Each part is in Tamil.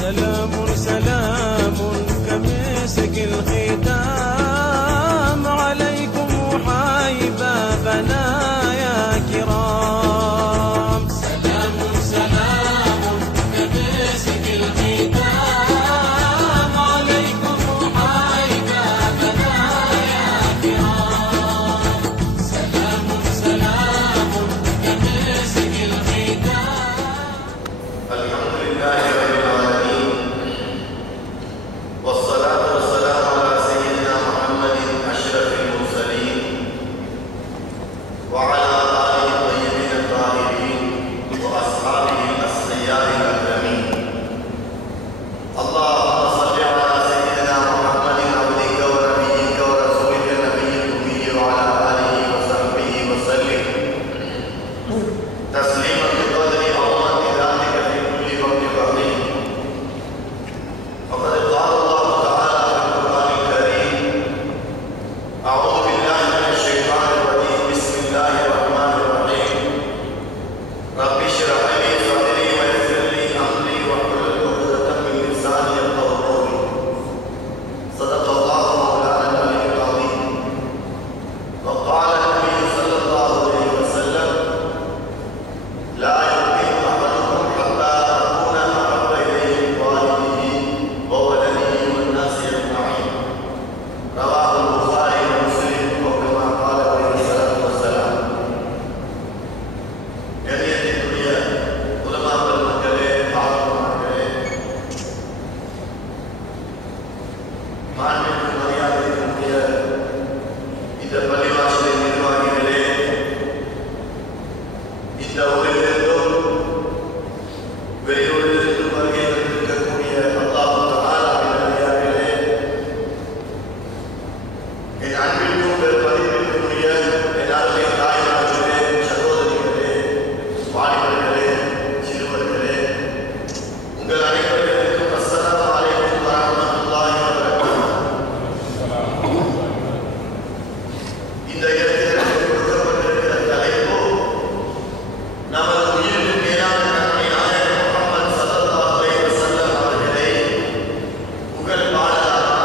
سلام سلام كمسك الختام عليكم حبابنا يا كرام. سلام سلام كمسك الختام عليكم حبابنا يا كرام. سلام سلام كمسك الختام. الحمد لله رب العالمين والصلاة والسلام على سيدنا محمد أشرف المرسلين وعلى آله الطيبين الطاهرين وأصحابه الأصفياء الأكرمين. اللهم صل على سيدنا محمد عبدك ونبيك ورسولك النبي الأمي وعلى آله وصحبه وسلم تسليما بقدر عظمة ذاتك في كل وقت وحين. فقد قال الله تعالى في القرآن الكريم: أعوذ بالله من الشيطان الرجيم، بسم الله الرحمن الرحيم. رب اشرح لي صدري ويسر لي أمري واحلل عقدة من لساني يفقهوا قولي. صدق الله مولانا العلي العظيم. وقال النبي صلى الله عليه وسلم: لا يؤمن أحدكم حتى أكون أحب إليه من والده وولده والناس أجمعين. رواه البخاري ومسلم وكما قال عليه الصلاة والسلام. கண்ணியத்திற்குரிய உலமாக்கள் மக்களே, பாவம் மக்களே, மாண்புமிகு மரியாதைக்குரிய இந்த பள்ளிவாசலின் நிர்வாகிகளே, இந்த ஊரிலிருந்தும் வெளியூரிலிருந்தும் வருகை தந்திருக்கக்கூடிய அல்லாஹ் தஆலாவின் அடியார்களே, என் அன்பிற்கும் மதிப்பிற்குரிய என் அருமை தாய்மார்களே, சகோதரிகளே, வாலிபர்களே, சிறுவர்களே, உங்கள் அனைவருக்கும் அஸ்ஸலாமு அலைக்கும் வரஹ்மத்துல்லாஹி வபரகாத்துஹு. இந்த இடத்தில் கொடுக்கப்பட்டிருக்கிற தலைப்பு நமது உயிரின் மேலான கண்மணி நாயகம் முஹம்மது ஸல்லல்லாஹு அலைஹி வஸல்லம் அவர்களை புகழ் பாடலாமா,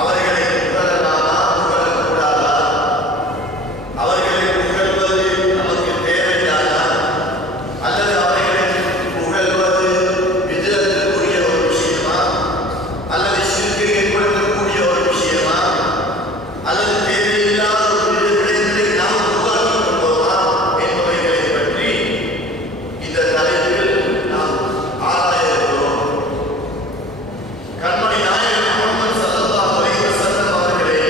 அவர்களை புகழலாமா, புகழக்கூடாதா, அவர்களை புகழ்வது நமக்கு தேவைதானா, அல்லது அவர்களை புகழ்வது விதத்திற்குரிய ஒரு விஷயமா, அல்லது ஷிர்கை ஏற்படுத்தக்கூடிய ஒரு விஷயமா, அல்லது தேவையில்லாத ஒரு விடயங்களை நாம் உருவாக்கி கொண்டோமா என்பவைகளை பற்றி இந்த தலைப்பில் நாம் ஆராய இருக்கிறோம். கண்மணி நாயகம் முஹம்மது ஸல்லல்லாஹு அலைஹி வஸல்லம் அவர்களை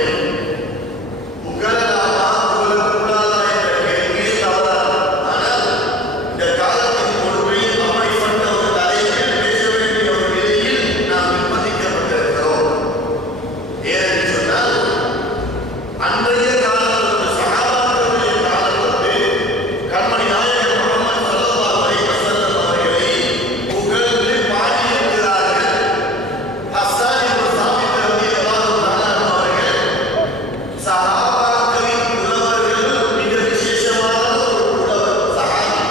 புகழலாமா, புகழக்கூடாதா என்ற கேள்வியே தவறானது. ஆனால் இந்த காலத்தின் பொறுப்பை அப்படிப்பட்ட ஒரு தலைப்பில் பேச வேண்டிய ஒரு நிலையில் நாம் நிர்பந்திக்கப்பட்டிருக்கிறோம். ஏனென்று சொன்னால், அன்றைய காலத்தொட்டு, சஹாபாக்களுடைய காலத்தொட்டு கண்மணி நாயகம் முஹம்மது ஸல்லல்லாஹு அலைஹி வஸல்லம் அவர்களை புகழ்ந்து பாடியிருக்கிறார்கள். ஹஸ்ஸான் இப்னு சாபித் ரலியல்லாஹு தஆலா அவர்கள் சஹாபாக்களின் புலவர்கள், மிக விசேஷமான ஒரு புலவர், சஹாபி.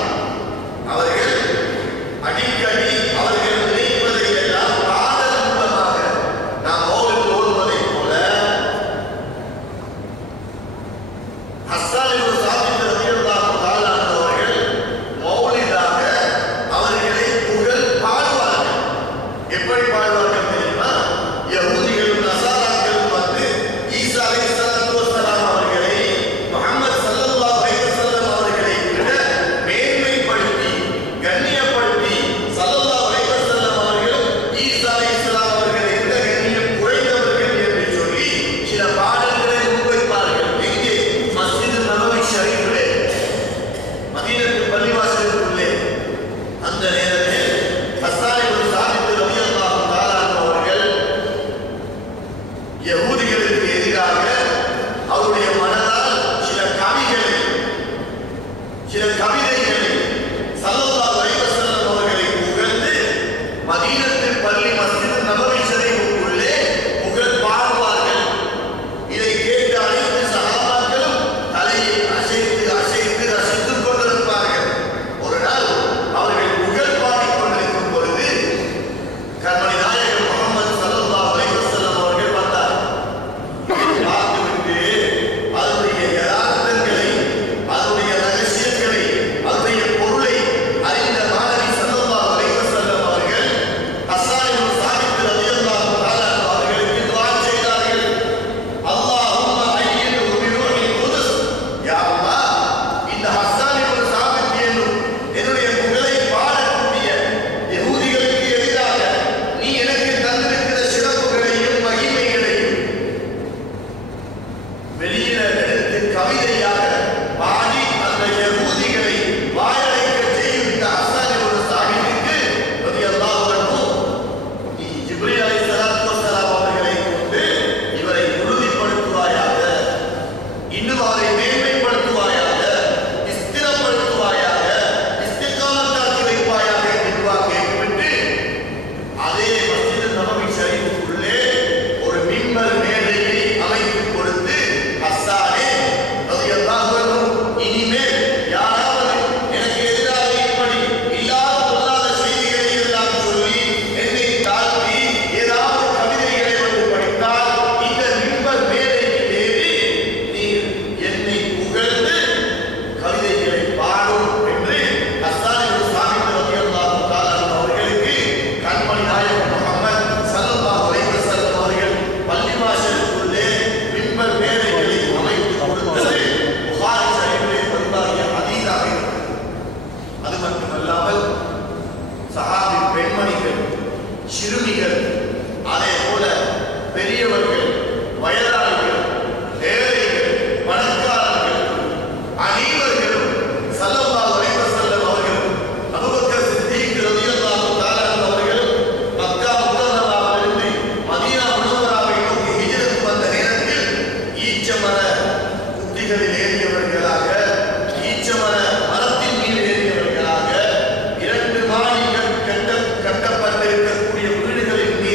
அவர்கள் அடிக்கடி அவர்கள் நினைப்பதை எல்லாம் பாடல் மூலமாக நாம் மௌலித் ஓதுவதைப் போல ஹஸ்ஸான் இப்னு சாபித் ரலியல்லாஹு தஆலா அவர்கள் மௌலிதாக அவர்களை புகழ் பாடுவார்கள். எப்படி பாடுவார்கள் தெரியுமா? யஹூதிகளும் நசாராக்களும் வந்து ஈசா அலைஹிஸ்ஸலாத்து வஸ்ஸலாம் அவர்களை முஹம்மது ஸல்லல்லாஹு அலைஹி வஸல்லம் அவர்களை விட மேன்மைப்படுத்தி, கண்ணியப்படுத்தி, ஸல்லல்லாஹு சிறுமிகள், அதே போல பெரியவர்கள், வயதாளிகள், ஏழைகள், பணக்காரர்கள் அனைவர்களும் ஸல்லல்லாஹு அலைஹி வஸல்லம் அவர்கள் அபூபக்கர் சித்தீக் ரலியல்லாஹு தஆலா அவர்கள் மக்கா முக்கர்ரமாவிலிருந்து மதீனா முனவ்வராவை நோக்கி ஹிஜ்ரத் வந்த நேரத்தில் ஈச்சமர குட்டிகளில் ஏறியவர்களாக, ஈச்சமர மரத்தின் மீது ஏறியவர்களாக, 2 மாடிகள் கட்டப்பட்டிருக்கக்கூடிய வீடுகளின் மீது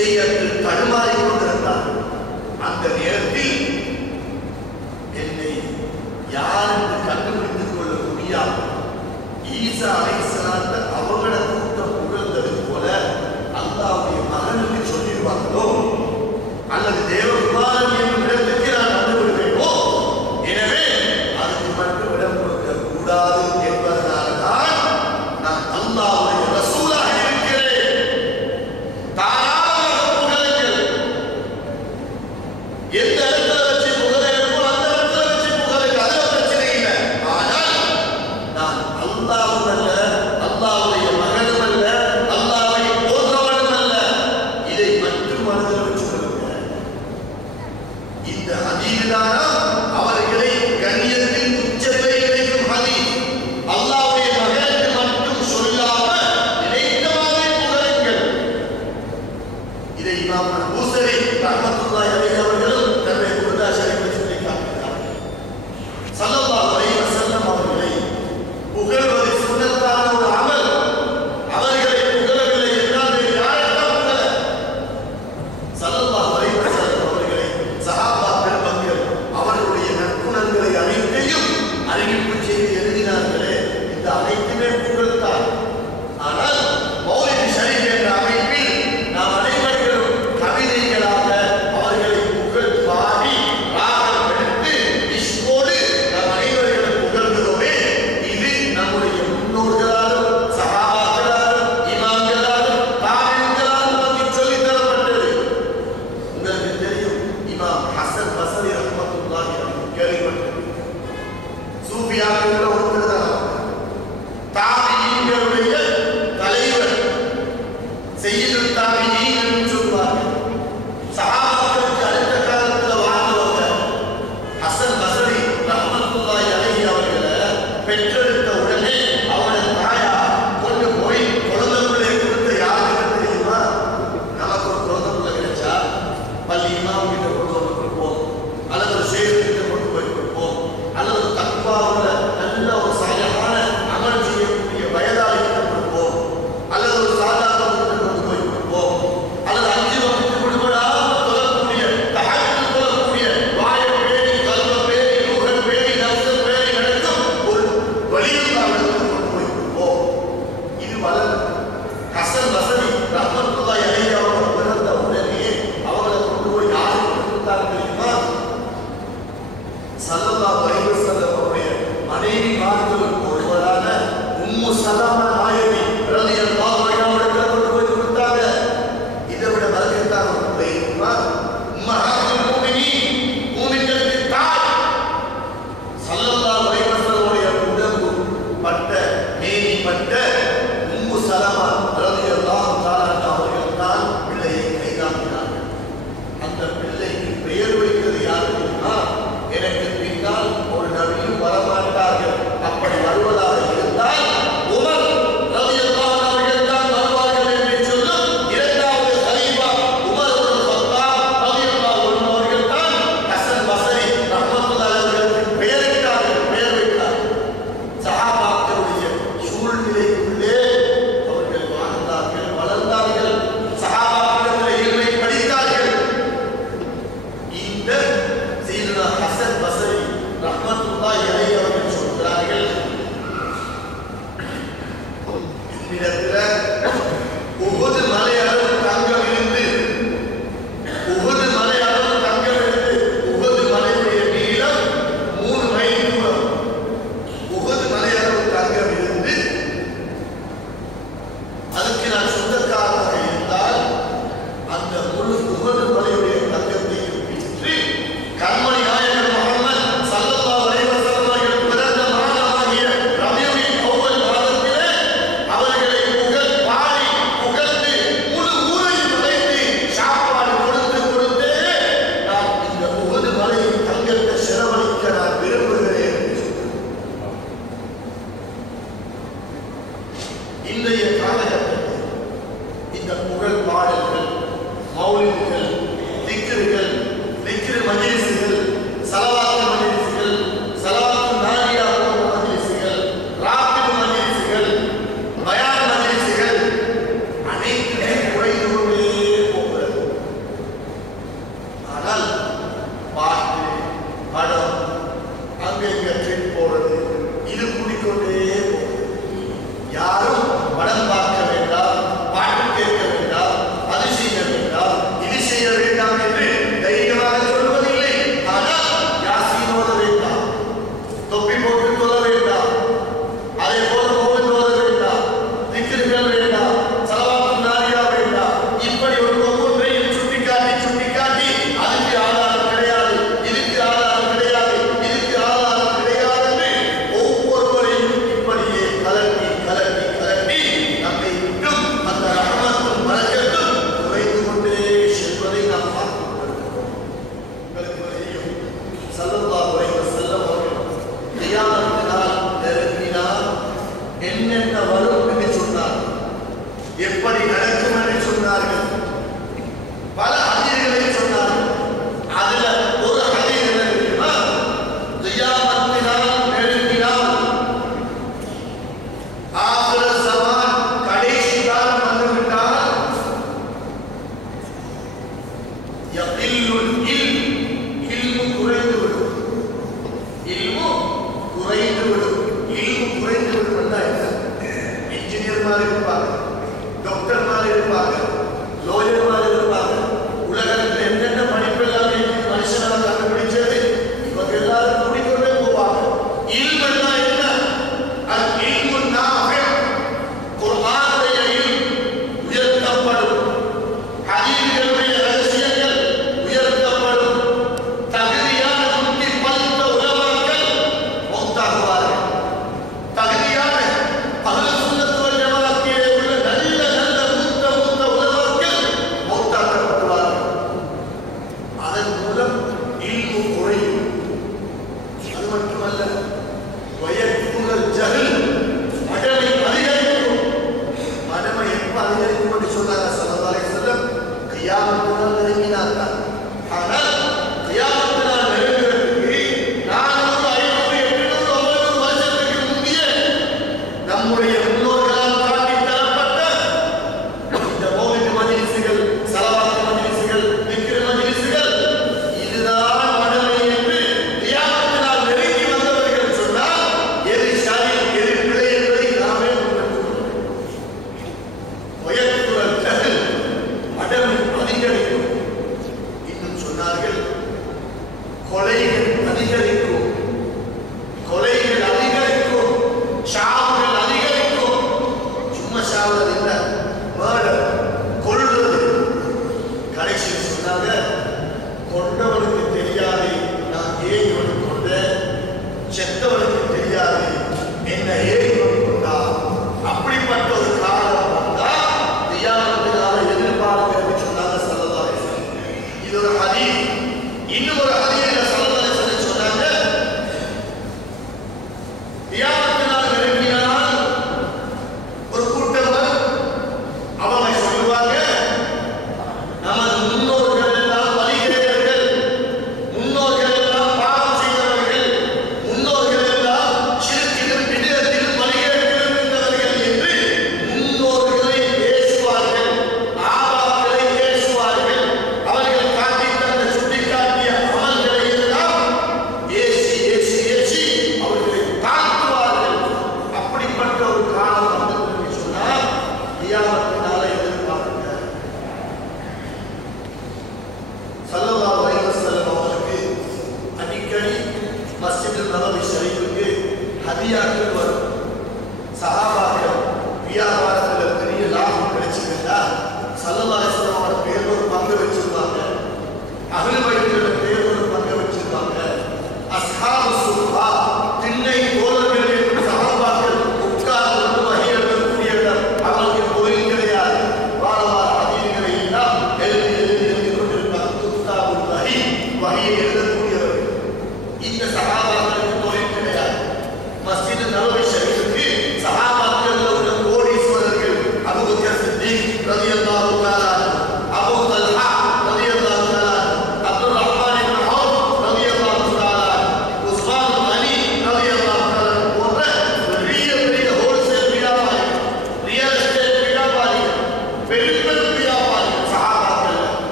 விஷயத்தில் தடுமாறிக் கொண்டிருந்தார். அந்த நேரத்தில் என்னை யார் என்று கண்டுபிடித்துக் கொள்ள முடியாது. ஈசா அலைஹிஸ்ஸலாத்தை அவங்கள கூட்டம் புகழ்ந்தது போல அல்லாஹ்வுடைய மகனுக்கு சொல்லிடுவாங்களோ அல்லது தேவகுமாரன் என்னும் இடத்துக்கு நான் வந்து விடுவேனோ, எனவே அதுக்கு மட்டும் இடம் கொடுக்க கூடாது என்பதனால்தான் நான் அல்லாஹ்வுடைய ரசூலாக இருக்கிறேன். தாராளமாக புகழுங்கள். எந்த இடத்துல வச்சு புகழேற்போ அந்த இடத்துல வச்சு புகழுங்க, அதுல பிரச்சனை இல்லை. ஆனால் நான் அல்லாஹ்வும் அல்ல, அல்லாஹ்வுடைய மகனும் அல்ல, அல்லாஹ்வை போன்றவனும் அல்ல. இதை மட்டும் மனதில் வச்சுக்கொள்ளுங்க. இந்த ஹதீஸ்தானா அவர்களை கண்ணியத்தில் உச்சத்தை இணைக்கும் ஹதீஸ். அல்லாஹ்வுடைய மகனுக்கு மட்டும் சொல்லாம நினைத்த மாதிரி புகழுங்கள். இதை இமாம் பூசரி ரஹ்மத்துல்லாஹி அலைஹி அவர்களும் தன்னுடைய குர்ஆன் ஷரீஃபில் சொல்லி காட்டுகிறார்கள். ஸல்லல்லாஹு அலைஹி வஸல்லம் அவர்களை புகழ்வது சுன்னத்தான ஒரு அமல். அவர்களை புகழவில்லை என்றால் வேறு யாரைத்தான் புகழ? ஸல்லல்லாஹு அலைஹி வஸல்லம் அவர்களை சஹாபா பெருமக்கள் அவர்களுடைய நற்குணங்களை அனைத்தையும் அறிவிப்பு செய்து எழுதினார்களே, இந்த அனைத்துமே புகழ்தான். ஆனால் மௌலித் ஷரீஃப் என்ற அமைப்பில் நாம் அனைவர்களும் கவிதைகளாக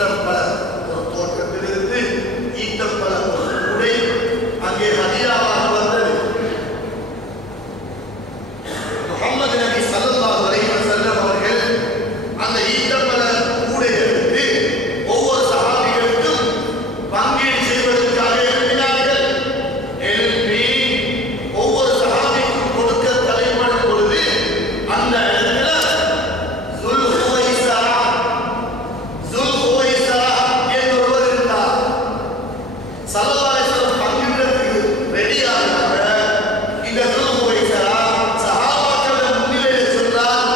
ஈத்தப்பழ ஒரு தோட்டத்திலிருந்து ஈத்தப்பழ ஒரு கூடை அங்கே ஹதியாவாக வந்தது. முஹம்மது நபி ஸல்லல்லாஹு அலைஹி வஸல்லம் அவர்கள் அந்த ஈத்தப்பழ கூடையை எடுத்து ஒவ்வொரு சஹாபிகளுக்கும் பங்கீடு செய்வதற்காக எழுப்பினார்கள். எழுப்பி ஒவ்வொரு சஹாபிக்கும் கொடுக்க தலைப்படும் பொழுது அந்த இடத்துல Zulhuwaisara என்று ஒருவர் இருந்தார். ஸல்லல்லாஹு அலைஹி வஸல்லம் பங்கிடுறதுக்கு ரெடியாக இந்த Zulhuwaisara சஹாபாக்கள் முன்னிலையில் சொன்னார்,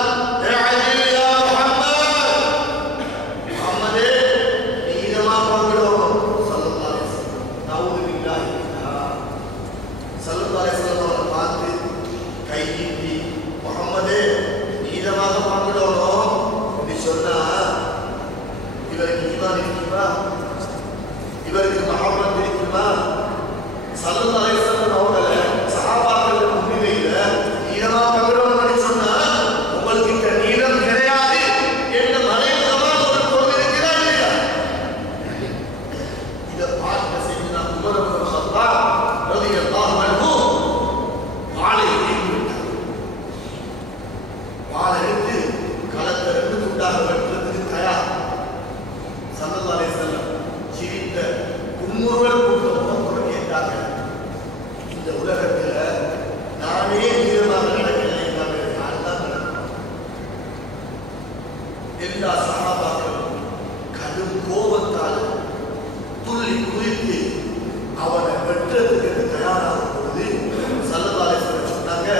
யா முஹம்மதே நீதமா பங்கிடுவோம். ஸல்லல்லாஹு அலைஹி வஸல்லம் நவுது பில்லாஹி ஸல்லல்லாஹு அலைஹி வஸல்லம் அவரை பார்த்து கை நீட்டி, முஹம்மதே நீதமாக பங்கிடுவோம் என்று சொன்னா இவருக்கு ஈமான் இருக்குமா, இவருக்கு மஹப்பத் இருக்குமா? ஸல்லல்லாஹு அலைஹி வஸல்லம் அவங்கள சஹாபாக்கள் முன்னிலையில நீதமா பங்கிடுவோம்னு சொன்னா உங்களுக்கு இந்த நீதம் கிடையாது என்ற மறைமுகமான ஒரு பொருள் இருக்கிறா இல்லையா? இதை பார்க்க செய்து நான் உமர் இப்னு கத்தாப் ரலியல்லாஹு அன்ஹு வாளை எடுத்துவிட்டார். வாளை எடுத்து களத்தை 2 துண்டாக வெட்டுறதுக்கு தயார். ஸல்லல்லாஹு அலைஹி வஸல்லம் சிரித்த புன்முறுவல் கூட்டத்தோடு கேட்டாங்க, இந்த உலகத்துல நானே வீரமாக நடக்கிறேன், நான் தான் நடக்கிறேன். எல்லா சஹாபாக்களும் கடும் கோபத்தால் துள்ளி குதித்து அவனை வெட்டுறதுக்கு தயாராகும் பொழுது ஸல்லல்லாஹு அலைஹி வஸல்லம் சொன்னாங்க,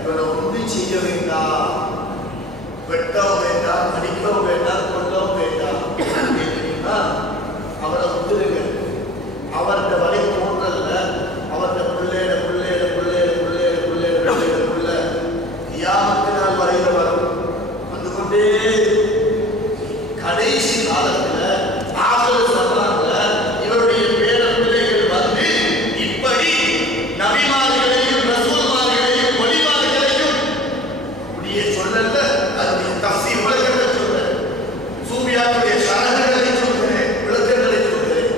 இவனை ஒன்றும் செய்ய வேண்டாம், வெட்டவும் வேண்டாம், அடிக்கவும் வேண்டாம், கொல்லவும் வேண்டாம். அவரை விட்டுருங்க. அவருடைய வழி தோன்றல்ல, அவருடைய பிள்ளையில பிள்ளையில பிள்ளையில பிள்ளையில பிள்ளையில பிள்ளையில பிள்ளை கியாமத்து நாள் வரையில வரும். வந்து கொண்டே கடைசி காலத்துல ஆகிர் ஸமான்ல இவருடைய பேர பிள்ளைகள் வந்து இப்படி நபிமார்களையும் ரசூல்மார்களையும் வலிமார்களையும் அப்படியே சொல்லல, அதுடைய தஃசீர் விளக்கத்தை சொல்றேன், சூஃபியாவுடைய ஷரஹ்களை சொல்றேன், விளக்கங்களை சொல்றேன்.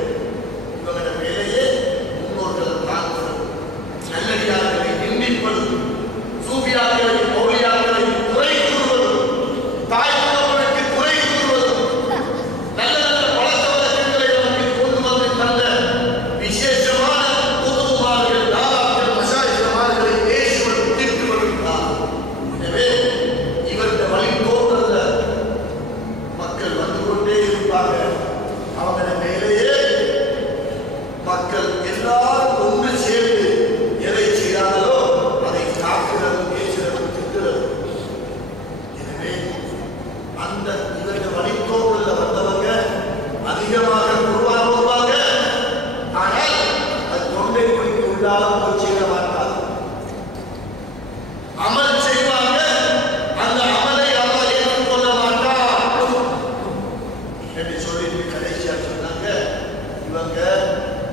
இவங்களோட வேலையே முன்னோர்களை தாக்குவது, நல்லடியார்களை நிந்திப்பது, சூஃபியாக்களை மௌலியாக்களை குறை கூறுவது, தாய் தகப்பனுக்கு குறை கூறுவது, நல்ல நல்ல பழக்க வழக்கங்களை நமக்கு கொண்டு வந்து தந்த விசேஷமான குதுபுமார்கள், தாதாக்கள், மஷாயிக்மார்களை பேசுவது, திட்டுவது தான். எனவே இவருடைய வழி தோன்றல்ல, மக்கள் வந்து கொண்டே இருப்பாங்க. அவங்கள மேலேயே மக்கள் எல்லாரும் ஒன்று சேர்ந்து எதை செய்கிறார்களோ அதை காக்கிறது, பேசுறது, திட்டுறது. எனவே அந்த இவருடைய வழித்தோன்றல்ல வந்தவங்க அதிகமாக உருவாகுவாங்க. ஆனால் அது தொண்டை குடிக்கு உள்ளால போய் செய்ய மாட்டாங்க, அமல் செய்வாங்க. அந்த அமலை அல்லாஹ் ஏற்றுக்கொள்ள மாட்டான் என்று சொல்லிட்டு கடைசியா சொன்னாங்க, இவங்க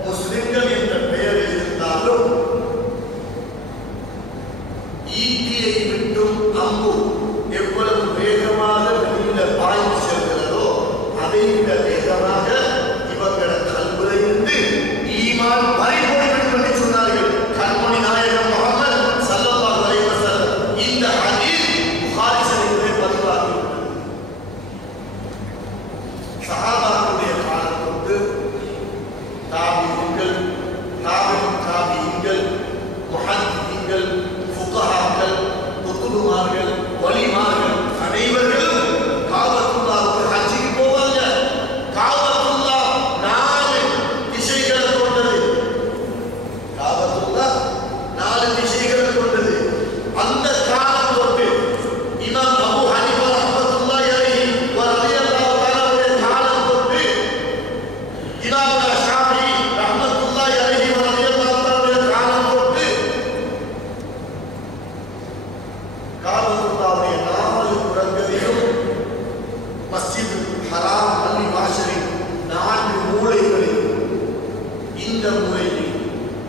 முஸ்லிம்கள் என்ற பெயரில் இருந்தாலும் ஈட்டியை விட்டும் அம்பு எவ்வளவு வேகமாக வெளியில பாய்ந்து செல்கிறதோ அதை விட வேகமாக இவங்கள கல்வில இருந்து ஈமான் பறிபோய்விடும் என்று சொன்னார்கள். கண்மணி நாயகம் முஹம்மது ஸல்லல்லாஹு அலைஹி வஸல்லம் இந்த ஹதீஸ் புகாரி ஷரீஃபிலே பதிவாகியுள்ளது. சஹாபாக்களுடைய காலம் தொட்டு தாபிஈன்கள், தாபிஈன்கள், முஹத்திஸீன்கள், ஃபுகஹாக்கள், குதுபுமார்கள், வலிமார்கள் அனைவர்களும் காபத்துல்லாஹ்வுக்கு ஹஜ்ஜுக்கு போவாங்க. காபத்துல்லாஹ் 4 திசைகளை கொண்டது. காபத்துல்லாஹ் 4 திசைகளை கொண்டது. அந்த காலம் தொட்டு இமாம் அபூ ஹனீஃபா ரஹ்மத்துல்லாஹி அலைஹி வ ரலியல்லாஹு தஆலாவுடைய காலம் தொட்டு இமாம் ஷாஃபிஈ ரஹ்மத்துல்லாஹி அலைஹி வ ரலியல்லாஹு தஆலாவுடைய காலம் தொட்டு காபத்துல்லாஹ்வுடைய 4 புறங்களிலும் மஸ்ஜித் ஹராம், பள்ளி வாசலில் 4 மூலைகளில் இந்த மூலையில்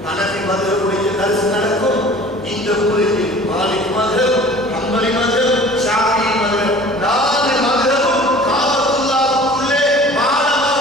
ஹனஃபி மذهبுடைய தர்ஸ் நடக்கும், இந்த மூலையில் மாலிக் மذهب, ஹம்பலி மذهب, ஷாஃபிஈ மذهب 4 மذهபும் காபத்துல்லாஹ்வுக்குள்ளே பாடமாக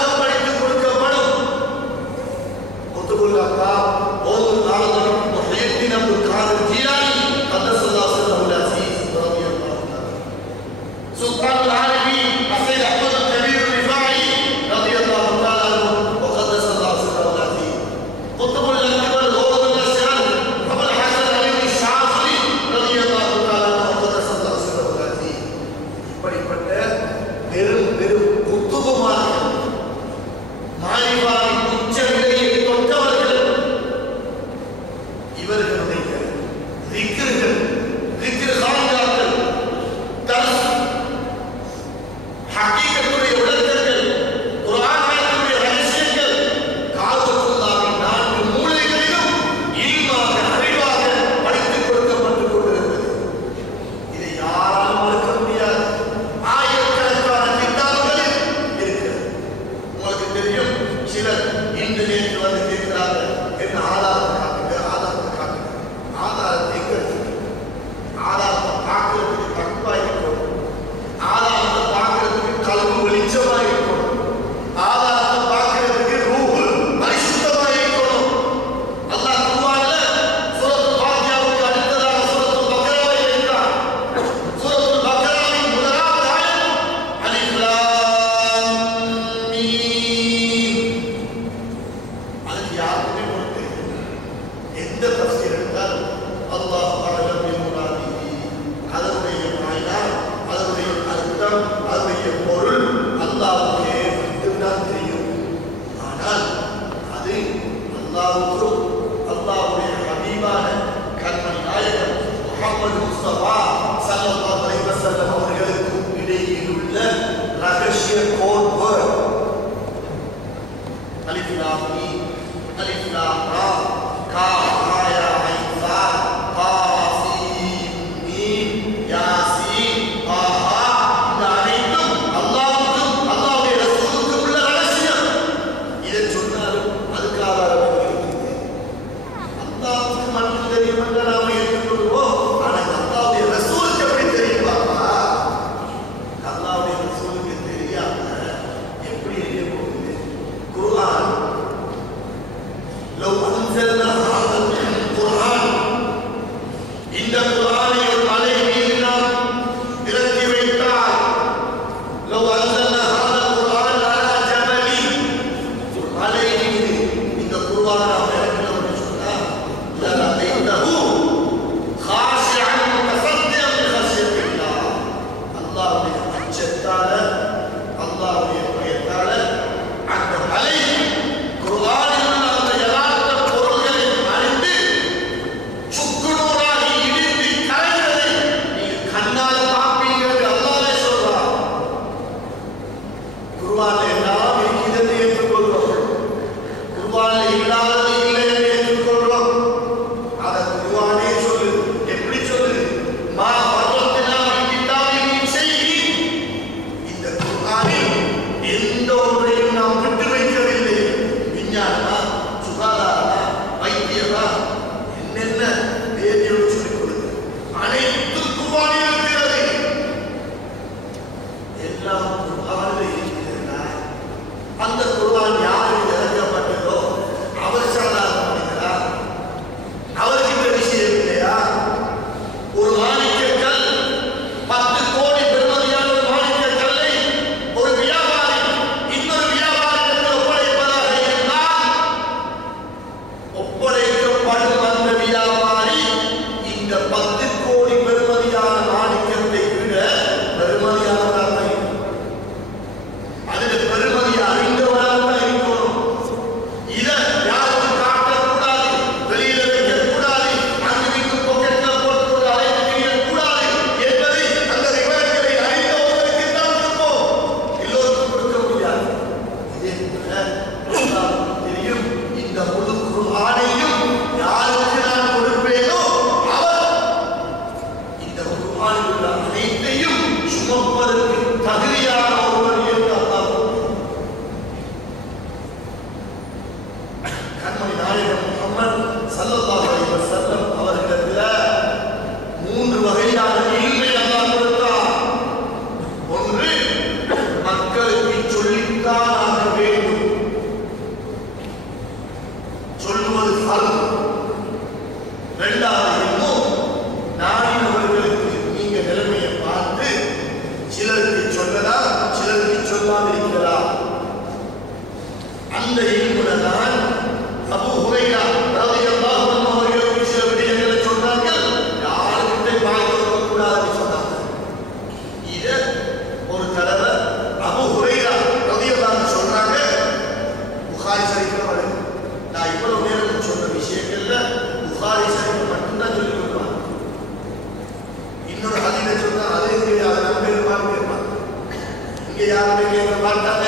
யாருமே கேட்க மாட்டாங்க.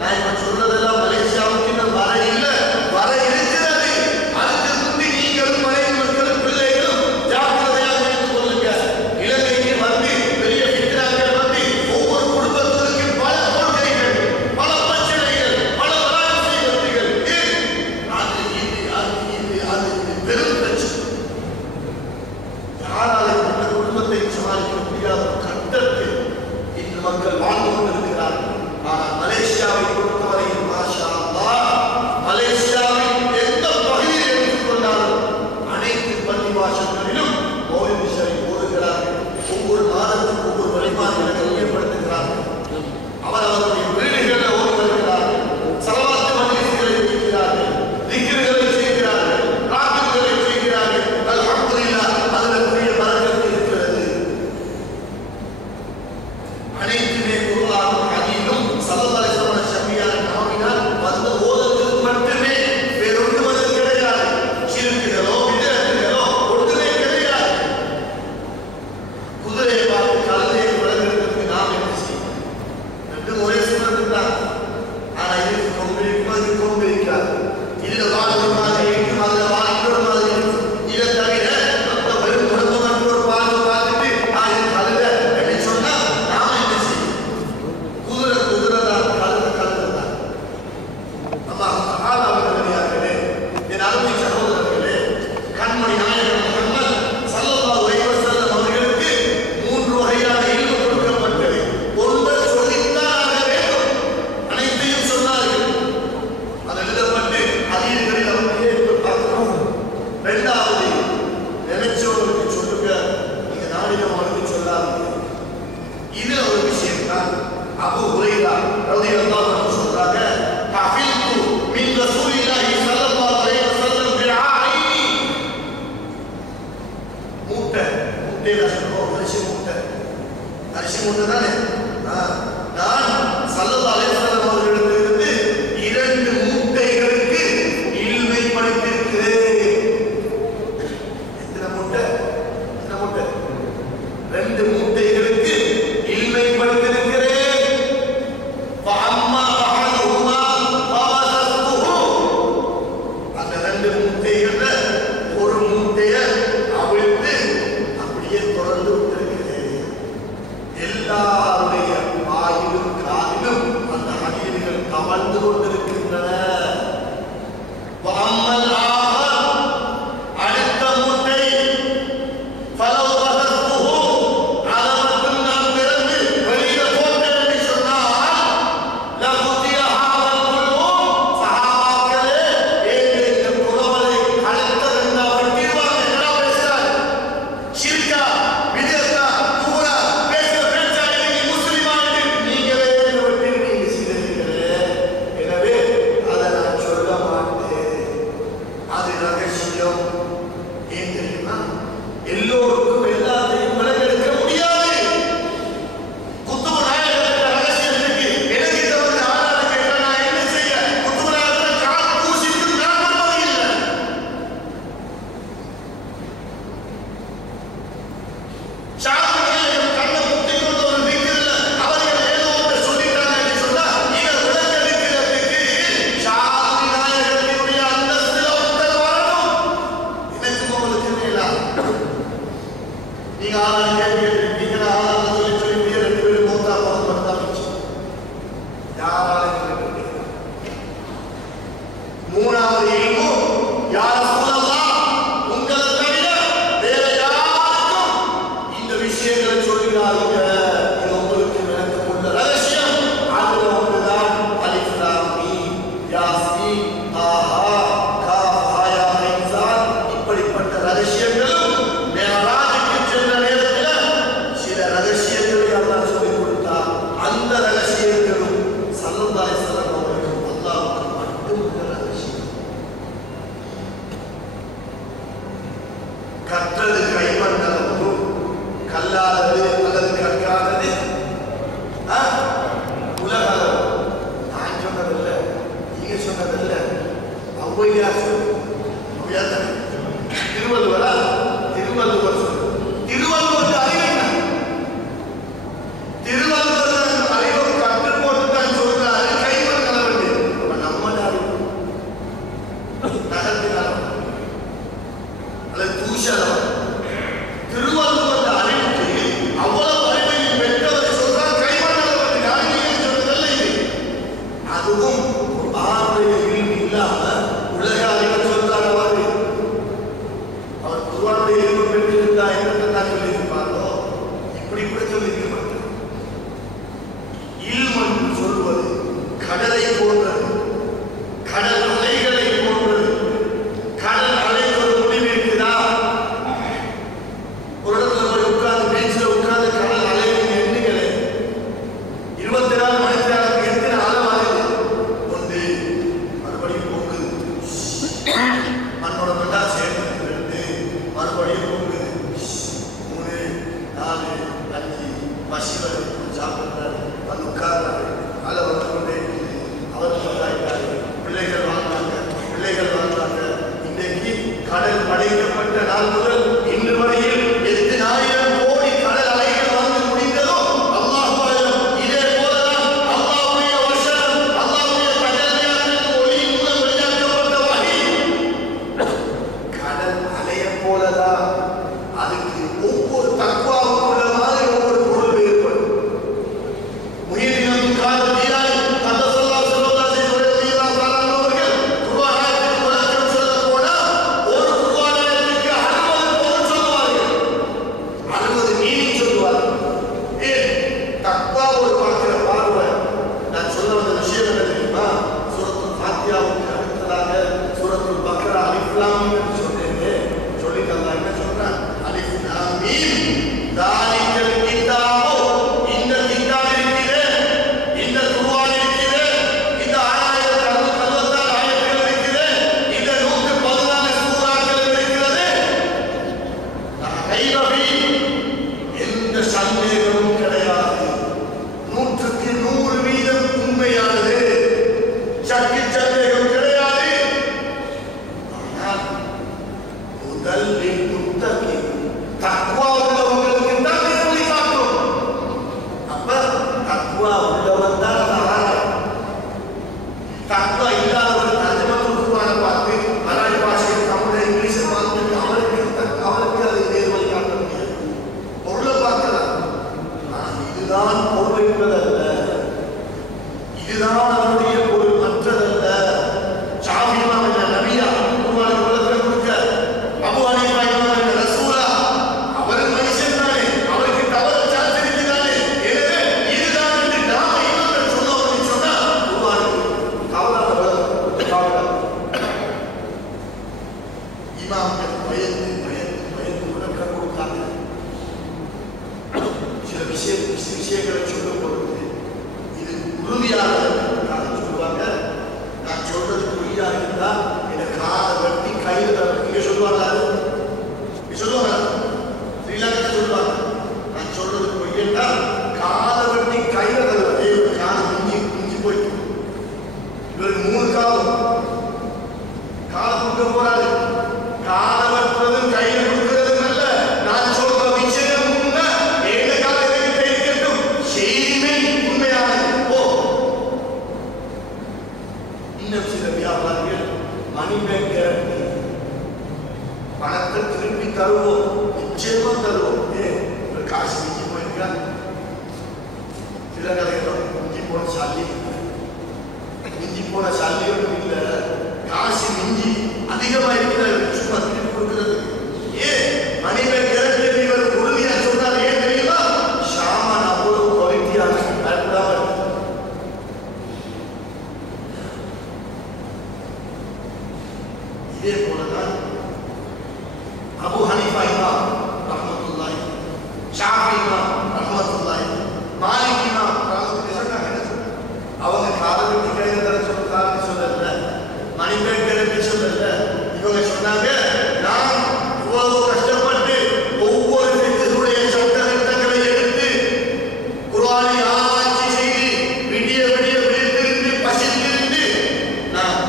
நான் இப்ப சொல்றதெல்லாம் மலேசியாவுக்கு இன்னும் வர இல்லை, வர இருக்கிறது. அதுக்கு முந்தி நீங்களும் மனைவி மக்களும் பிள்ளைகளும் ஜாக்கிரதையாக இருந்து கொள்ளுங்க. இலங்கைக்கு வந்து பெரிய ஃபித்னாக்கள் வந்து ஒவ்வொரு குடும்பத்திற்கும் பல கொள்கைகள், பல பிரச்சனைகள், பல வராசைகள். அது பெரும் பிரச்சனை. யாராலும் இந்த குடும்பத்தை சமாளிக்க முடியாத கட்டத்தில் இன்று மக்கள் வாழ்ந்து கொண்டிருக்கிறார்கள். ஆனால் மலேசியாவை பொறுத்தவரையில் மாஷா அல்லாஹ், மலேசியாவின் எந்த பகுதியை எடுத்துக்கொண்டாலும் அனைத்து பள்ளிவாசல்களிலும் மௌலிது ஷரீஃப் ஓதுகிறார்கள். ஒவ்வொரு மாதத்துக்கு ஒவ்வொரு வழிபாடுகளை மையப்படுத்துகிறார்கள். அவரவருடைய வீடுகளில் ஓடி வருகிறார்கள். ஸலவாத் மஜ்லிஸ்களை வைக்கிறார்கள், திக்ருகளை செய்கிறார்கள், ராத்திரிகளை செய்கிறார்கள். அல்ஹம்துலில்லாஹ், அதில் பெரிய பரக்கத்து இருக்கிறது. அனைத்துமே குர்ஆனும் ஹதீஸும் ஸல்லல்லாஹு அலைஹி வஸல்லம் ஷஃபியான நாமினால் வந்த ஓதத்துக்கு மட்டுமே, வேறொன்று வந்து கிடையாது. ஷிர்க்குகளோ பித்அத்துகளோ ஒன்றுமே கிடையாது. குதிரையை பார்த்து கழுதையை வளர்க்கிறதுக்கு நாம் என்ன செய்வோம்? ரெண்டும் ஒரே சூழலுக்கு தான். ஆனால் இதுக்கு கொம்பு இருக்கும், அதுக்கு கொம்பு இருக்காது. இதில் வால் ஒரு மாதிரி இருக்கும், அதில் வால் இன்னொரு மாதிரி இருக்கும். இதை தவிர மற்ற வெறும் உடம்பு மட்டும் ஒரு பார்வை பார்த்துட்டு இது கழுதை அப்படின்னு சொன்னா நாம என்ன செய்யும்? குதிரை குதிரை தான், கழுதை கழுதை தான். அல்லாஹ் தஆலா அவர்களே, என் அருமை சகோதரர்களே, கண்மணி நாயகம் முஹம்மது ஸல்லல்லாஹு அலைஹி வஸல்லம் அவர்களுக்கு 3 வகையான இல்மு கொடுக்கப்பட்டது. ஒன்றை சொல்லித்தான் ஆக வேண்டும், அனைத்தையும் சொன்னார்கள். அது எழுதப்பட்டு ஹதீஸ்களில் அப்படியே பார்க்கிறோம். இரண்டாவது, நினைச்சவர்களுக்கு சொல்லுங்க, நீங்க நாடினவர்களுக்கு சொல்லாதீங்க. இது ஒரு விஷயம் தான். அபூ ஹுரைரா ரலியல்லாஹு அன்ஹு சொல்றாங்க, ஹஃபில்து மின் ரசூலில்லாஹி ஸல்லல்லாஹு அலைஹி வஸல்லம் பிஆஇனி. மூட்டை சொல்லுவோம், அரிசி மூட்டை தானே. நான் ஸல்லல்லாஹு அலைஹி வஸல்லம் அவர்களிடத்திலிருந்து 2 மூட்டைகளுக்கு இல்மை படித்திருக்கிறேன். எத்தனை மூட்டை? 2 மூட்டைகளுக்கு இல்மை படித்திருக்கிறேன். فَأَمَّا أَحَدُهُمَا فَوَسَطْتُهُ. அந்த 2 மூட்டைகள்ல ஒரு மூட்டையை அவிழ்த்து அப்படியே தொடர்ந்து விட்டிருக்கிறேன். எல்லா போன சல்லியும் இல்லை, காசு மிஞ்சி அதிகமாக இருக்கிறது, சும்மா திருப்பி கொடுக்கிறது. ஏன் மணிமேகலை இவர் உறுதியா சொன்னார்? ஏன் தெரியுமா? ஷாமான் அவ்வளவு குவாலிட்டியாக பயப்படாமல். இதே போலதான் அபு ஹனீஃபா இமாம் ரஹ்மத்துல்லாஹி, ஷாஃபி இமாம் ரஹ்மத்துல்லாஹி, மாலிக் இமாம் ரஹ்மத்துல்லாஹி, அவங்க காதல் நிகழ்ந்ததை சொல்லல, மணிமேகலை சொல்லல. இவங்க சொன்னாங்க, நான் இவ்வளவு கஷ்டப்பட்டு ஒவ்வொரு பிக்குடைய சட்டங்களை எடுத்து குர்ஆனை ஆராய்ச்சி செய்து விடிய விடிய விழித்திருந்து பசித்திருந்து நான்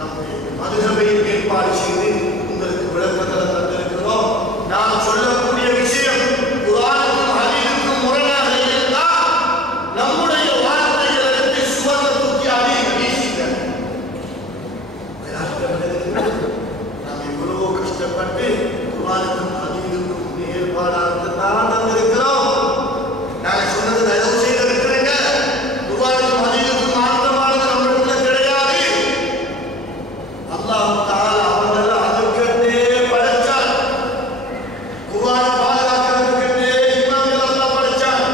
நம்முடைய மதுஹபை ஏற்பாடு செய்து உங்களுக்கு விளக்கங்களை தந்திருக்கிறோம். நான் சொல்லக்கூடிய விஷயம் குர்ஆனுக்கும் ஹதீஸுக்கும் முரணாக இருந்தால் நம்முடைய வார்த்தைகளை எடுத்து சுவர்ண தூக்கி அடியில் வீசுங்க. நாம் எவ்வளவோ கஷ்டப்பட்டு குர்ஆனுக்கும் ஹதீஸுக்கும் ஏற்பாடாக தான் தந்திருக்கிறோம். நாங்கள் சொன்னது தயவு செய்து இருக்கிறேங்க. குர்ஆனுக்கும் ஹதீஸுக்கும் மாற்றமானது நம்மிடத்துல கிடையாது. அல்லாஹ் தஆலா அவங்களை அதுக்கே படைச்சான். குர்ஆனை பாதுகாக்கிறதுக்கே இமாம்கள் அல்லாஹ் படைச்சான்.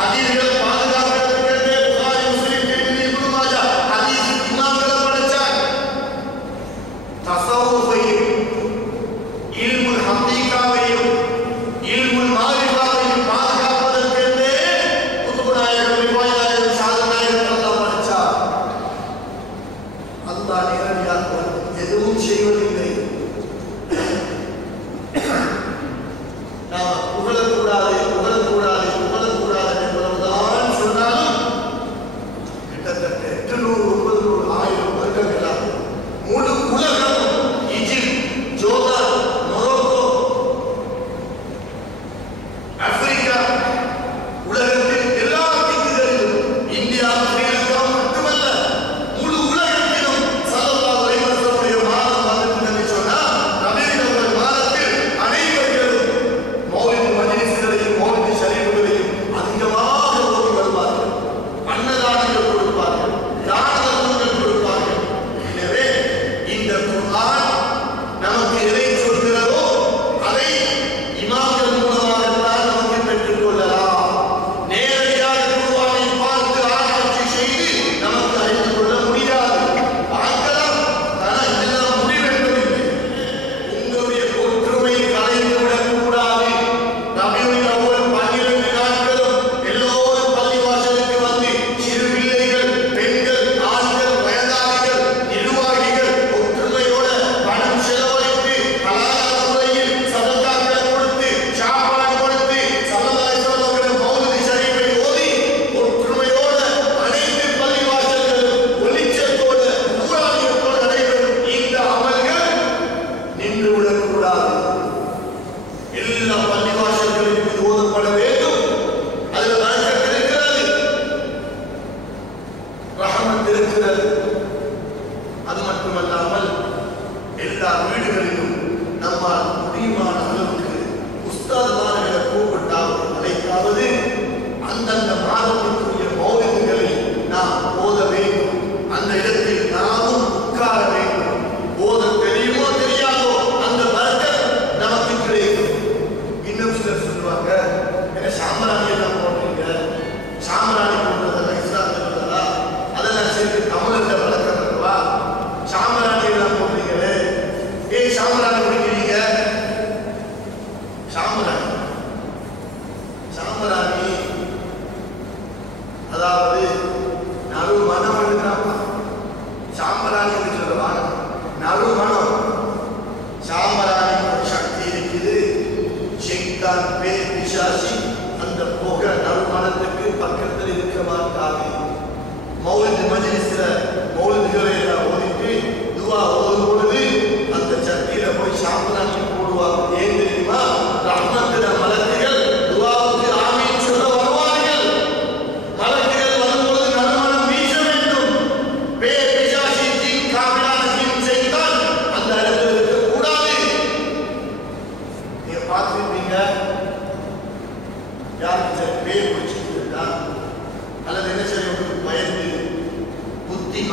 ஹதீஸ்களை பாதுகாக்கிறதுக்கே புகாரி, முஸ்லிம், திர்மிதி, இப்னு மாஜா ஹதீஸ் இமாம்களை படைச்சான். தஸவ்வுஃபையும் இல்முல் ஹகீகாவையும் இல்முல் மாரிஃபாவையும் பாதுகாப்பதற்கே குதுபு நாயகம், ரிவாயத் சாதன நாயகம் அல்லாஹ் படைச்சான். அல்லாஹ் நேரடியாக எதுவும் செய்வதில்லை. நாம் புகழக்கூடாது என்பதுதான் சொன்னாலும் கிட்டத்தட்ட 800-900 ஆயிரம் வருடங்களாக முழு உலகம், ஈஜிப்ட், ஜோர்தான், மொரோக்கோ, ஆப்பிரிக்கா, உலகத்தில் எல்லா திக்குகளிலும், இந்தியா, ஸ்ரீலங்கா மட்டுமல்ல முழு உலகத்திலும் ஸல்லல்லாஹு அலைஹி வஸல்லம் மாதம் வந்துட்டு சொன்னால் ரபீஉல் அவ்வல் மாதத்தில் அனைவர்களும் மௌலிது மஜ்லிஸ்களையும் மௌலிது ஷரீஃப்களையும் அதிகமாக ஓதி வருவார்கள். அன்னதானங்கள் கொடுப்பார்கள், தான தர்மங்கள் கொடுப்பார்கள். எனவே இந்த குர்ஆன் நமக்கு எதை சொல்கிறதோ அதை இமாம்கள் மூலமாகத்தான் நமக்கு பெற்றுக் கொள்ளலாம். நேரடியாக குர்ஆனை பார்த்து ஆராய்ச்சி செய்து நமக்கு அறிந்து கொள்ள முடியாது. பார்க்கலாம், ஆனால் இதெல்லாம் முடிவென்பதில்லை. உங்களுடைய ஒற்றுமை கலைந்து விடக்கூடாது. ரபீஉல் அவ்வல் 12 நாட்களும் எல்லோரும் பள்ளிவாசலுக்கு வந்து சிறு பிள்ளைகள், பெண்கள், ஆண்கள், வயதாளிகள், நிர்வாகிகள் ஒற்றுமையோட பணம் செலவழித்து ஹலாலான முறையில் சதகாக்களை கொடுத்து சாப்பாடு கொடுத்து ஸல்லல்லாஹு அலைஹி வஸல்லம் மௌலிது ஷரீஃபை ஓதி ஒற்றுமையோட அனைத்து பள்ளிவாசல்களும் வெளிச்சத்தோட நூறாணியத்தோடு நடைபெறும் இந்த அமல்கள் நின்று விடக்கூடாது. எல்லா பள்ளிவாசல்களிலும் இது ஓதப்பட வேண்டும். அதில் பரக்கத் இருக்கிறது, ரஹமத் இருக்கிறது. அது மட்டுமல்லாமல் எல்லா வீடுகளிலும் நம்மால் முடியுமான அளவுக்கு உஸ்தாத்மார்களை கூப்பிட்டாவது அழைத்தாவது அந்தந்த மாதத்திற்குரிய மௌலிதுகளை நாம் ஓத வேண்டும். அந்த இடத்தில் நாமும் உட்கார வேண்டும். ஓத தெரியுமோ தெரியாதோ அந்த பரக்கத் நமக்கு கிடைக்கும். இன்னும் சிலர் சொல்லுவாங்க, என்ன சாம்பிராணி எல்லாம் போடுறீங்க, சாம்பிராணி போடுறதெல்லாம் இஸ்லாத்தில் உள்ளதா, அதெல்லாம் சேர்த்து தமிழ்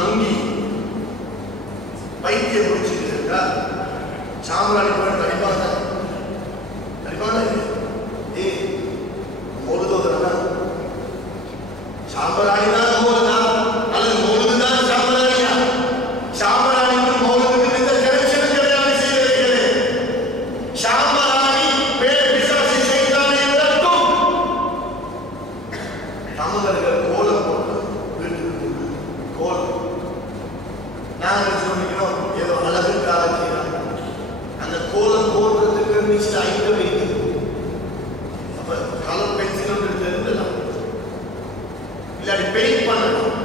மங்கி பைத்தியம் முடிச்சுட்டு இருக்கா சாம்பிராணி போய் தடிப்பாங்க மோதுதோதா சாம்பிராணி தான் மோதுதா அல்லது மோதுதான் சாம்பிராணியா சாம்பிராணிக்கு மோதுக்கு எந்த கனெக்ஷன் கிடையாது செய்யறீங்களே சாம்பிராணி பேர் பிசாசு செய்தானே விளக்கும் தமிழர்கள் கோலம் போட்டு வீட்டுக்கு கோலம் நாங்கள் சொல்லிக்கிறோம் ஏதோ அழகுக்காக செய்யறாங்க அந்த கோலம் போடுறதுக்கு மிச்ச ஐட்டம் இருக்குது அப்ப கலர் பென்சில் எடுத்துலாம் இல்லாட்டி பெயிண்ட் பண்ணணும்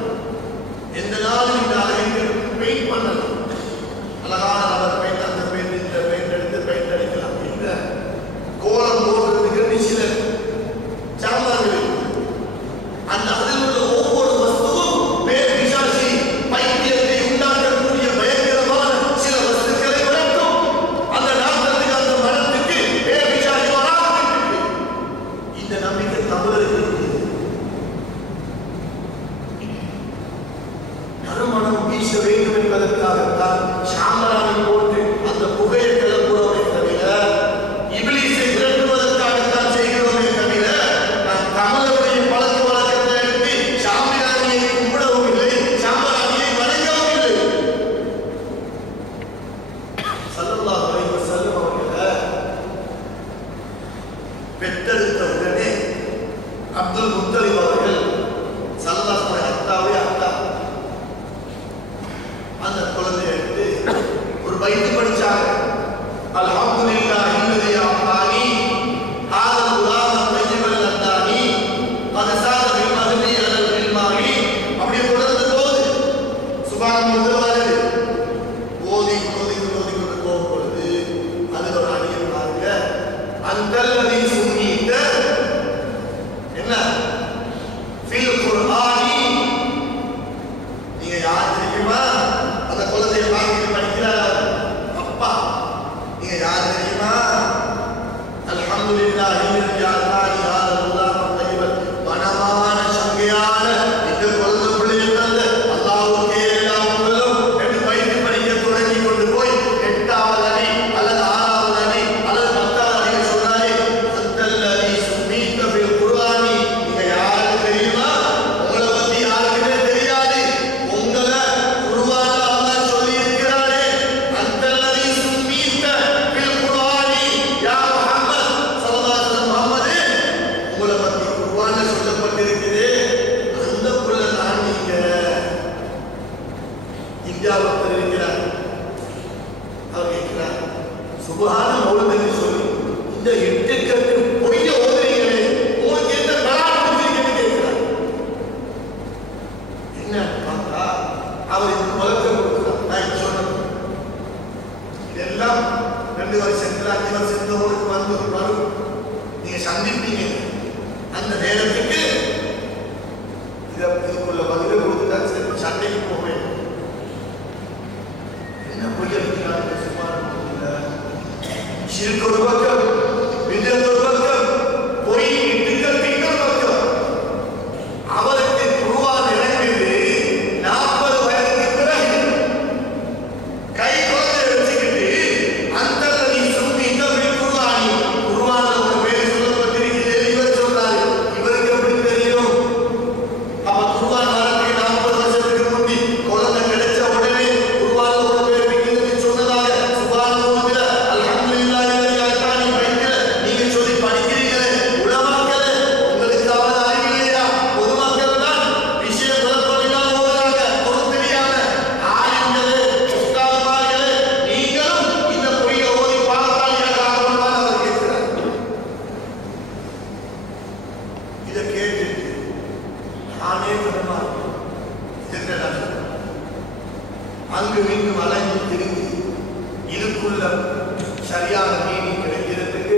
எந்த நாளும் இந்த அழகுக்கு பெயிண்ட் பண்ணணும் அழகான கலர் பெயிண்ட் அந்த பெயிண்ட் இந்த பெயிண்ட் எடுத்து பெயிண்ட் அடிக்கலாம் இந்த கோலம் போடுறதுக்கு மிச்சில சாமான்கள் அந்த அதில் உள்ள ஒவ்வொரு வஸ்துவும் பேர் பிசாசி பைத்தியத்தை உண்டாக்கக்கூடிய பயங்கரமான சில வஸ்துக்களை வளர்க்கும் அந்த நாட்டத்துக்கு அந்த மனத்துக்கு பேர் பிசாசி வராது இந்த நம்பிக்கை தமிழருக்கு நறுமணம் வீச வேண்டும் என்பதற்காகத்தான் சாம்பராணி போட்டு அந்த புகையை கிளப்புறோமே தவிர இபிலிசை விரட்டுவதற்காகத்தான் செய்கிறோமே தவிர நான் தமிழருடைய பழக்க வழக்கத்தை எடுத்து சாம்பிராணியை கும்பிடவும் இல்லை சாம்பராணியை வணங்கவும் இல்லை. ஸல்லல்லாஹு அலைஹி வஸல்லம் அவர்களை பெற்றெடுத்த உடனே அப்துல் முத்தலிப் அவர்கள் ஸல்லல்லாஹு அலைஹி அத்தாவே அத்தா அந்த குழந்தையை எடுத்து ஒரு பைத்து படிச்சாங்க. அல்ஹம்துலில்லாஹி அல்லதி ஆதானி ஹாதல் குலாம தய்யிபல் லத்தானி கத் சாத பில் மஹதி அலல் இல்மானி அப்படியே தொடர்ந்து போகுது. சுப்ஹானல்லாஹ் வருது ஓதி கொண்டு போகும்போது அது ஒரு அடியில் பாருங்க அந்தல்லதி சுன்னீத என்ன ஃபில் குர்ஆனி நீங்க யார் தெரியுமா அந்த குழந்தையை பார்த்து படிக்கிறார் அப்பா நீங்க யார் தெரியுமா அல்ஹம்துலில்லாஹி அல்லதி ஆதானி ஹாதல் குலாம தய்யிபல் மனமான சங்கையான இந்த குழந்தை பிள்ளையை தந்த அல்லாஹ்வுக்கே எல்லா புகழும் என்று பைத்து படிக்க தொடங்கி கொண்டு போய் 8வது அடி அல்லது 6வது அடி அல்லது 10வது அடி சொன்னாலே அந்தல்லதி சுன்னீத பில் குர்ஆனி நீங்க யாருக்கு தெரியுமா உங்களை பத்தி யாருக்குமே தெரியாது உங்களை குர்ஆன்ல அல்லாஹ் சொல்லி இருக்கிறாரே அந்தல்லதி சுன்னீத பில் குர்ஆனி யா முஹம்மத் ஸல்லல்லாஹு அலைஹி வஸல்லம் முஹம்மதே உங்களை பத்தி குர்ஆன்ல சொல்லப்பட்டிருக்குது அந்த புள்ள தான் நீங்க இந்தியாவில் இருக்கிறார் அவர் கேட்கிறார் சுபஹான மௌலூதுன்னு சொல்லி இந்த 8 கட்டு பொய்ய ஓதுறீங்களே உங்களுக்கு என்ன பலான் கொடுத்தீங்கன்னு கேட்கிறார். என்ன பார்த்தா அவர் இதுக்கு வழக்கம் கொடுக்கிறார். நான் இப்ப சொன்னேன் இதெல்லாம் 2 வருஷத்துல 5 வருஷத்துல உங்களுக்கு வந்து வரும் நீங்க சந்திப்பீங்க அந்த நேரத்துக்கு இதுக்குள்ள பதில கொடுத்துட்டா சரி சண்டைக்கு போவேன் என்ன பொய்ய இருக்கிறாங்க சும்மா ஷிர்க் ஒரு பக்கம் பிதத் ஒரு பக்கம் பொய் இட்டுக்கள் திங்கள் பக்கம் அவருக்கு குர்ஆன் இறங்குது 40 வயதுக்கு பிறகு கை குழந்தை வச்சுக்கிட்டு அந்தல்லதி சுன்னீத பில் குர்ஆனி குர்ஆன்ல ஒரு பேர் சொல்லப்பட்டிருக்கிறது இவர் சொல்றாரு இவருக்கு எப்படி தெரியும் அப்ப குர்ஆன் வரதுக்கு 40 வருஷத்துக்கு முந்தி குழந்தை கிடைச்ச உடனே குர்ஆன்ல ஒரு பேர் விக்கின்னு சொன்னதாக சுப்ஹானல்லாஹ் அல்ஹம்துலில்லாஹி அல்லதி ஆதானி பைத்துல நீங்க சொல்லி படிக்கிறீங்களே உலமாக்களே உங்களுக்கு அவன் அறிவில்லையா பொதுமக்கள் தான் விஷயம் குழப்பமில்லாம ஓதுறாங்க பொருள் தெரியாம ஆலிம்களே உஸ்தாதுமார்களே நீங்களும் இந்த பொய்யை ஓதி பாடத்தாளியாக ஆகணும்னு அவர் கேட்கிறார். இதை கேட்டுட்டு நானே பெருமா என்னடா அங்கு மீண்டும் அலைஞ்சு திரும்பி இதுக்குள்ள சரியான நீதி கிடைக்கிறதுக்கு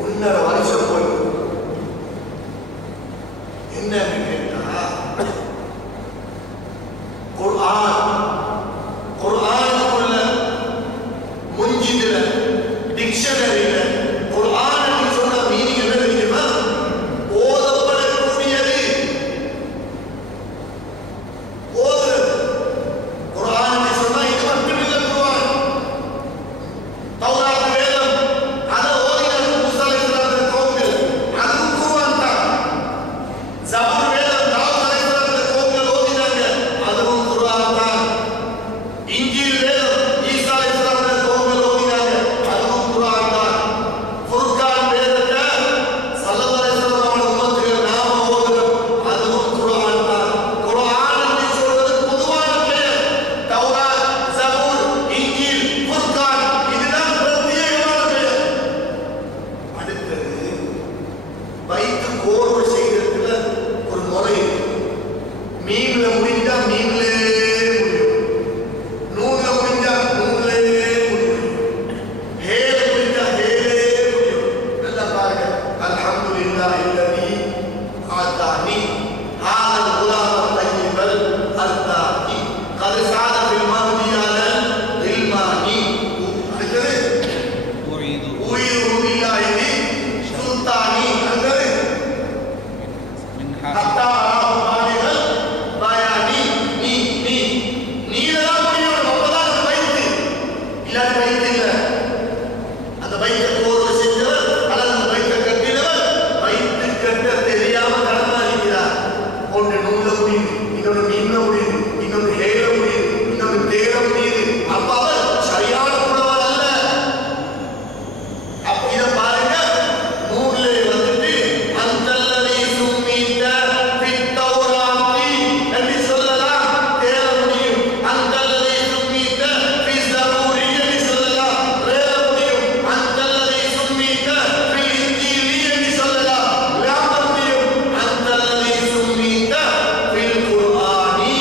1.5 வருஷம் போயிடும். என்னன்னு கேட்டா குர்ஆனுக்குள்ள முஞ்சிதுல டிக்ஷனரியில குர்ஆனுக்கு சொன்ன மீனிங் என்ன தெரியுமா ஓதப்படக்கூடியது ஓதுறது மீன்ல முடிஞ்சா மீன்லே முடியும், நூல்ல முடிஞ்சா நூல்லே முடியும், ஹேல முடிஞ்சா ஹேலே முடியும். நல்லா பாருங்க. அல்ஹம்துலில்லாஹி அல்லதி ஆதானி ஹாதல் குலாம தய்யிபல் அர்தானி கத் சாத பில் மஹதி அலல் இல்மானி. அடுத்தது உயிரு பில்லாஹி சுல்தானி. அடுத்தது ஹத்தா மாலிகள் பயானி. நீதான் முடியும். அப்பதான் அந்த பைத்து இல்லாத பைத்து இல்லை. அந்த பைத்தை கோர்வை செஞ்சவர் அல்லது அந்த பைத்தை கட்டினவர் பைத்து கட்ட தெரியாம கடமா இருக்கிறார். ஒன்று நூல முடியுது, இன்னொன்று மீன்ல முடியுது, இன்னொன்று ஹேல முடியுது, இன்னொன்று தேட முடியுது. அப்ப அவர் சரியான புலவர் அல்ல. அப்ப இதை பாருங்க. நூல்ல வந்துட்டு அந்தல்லதி சும்மீத பித்தௌராத்தி என்று சொல்லலாம், தேட முடியும். அந்தல்லதி சும்மீத பிஸ்ஸபூரி என்று சொல்லலாம், தேட முடியும். அந்தல்லதி சும்மீத பில்இன்ஜீலி என்று சொல்லலாம், விளம்ப முடியும். அந்தல்லதி சும்மீத பில் குர்ஆனி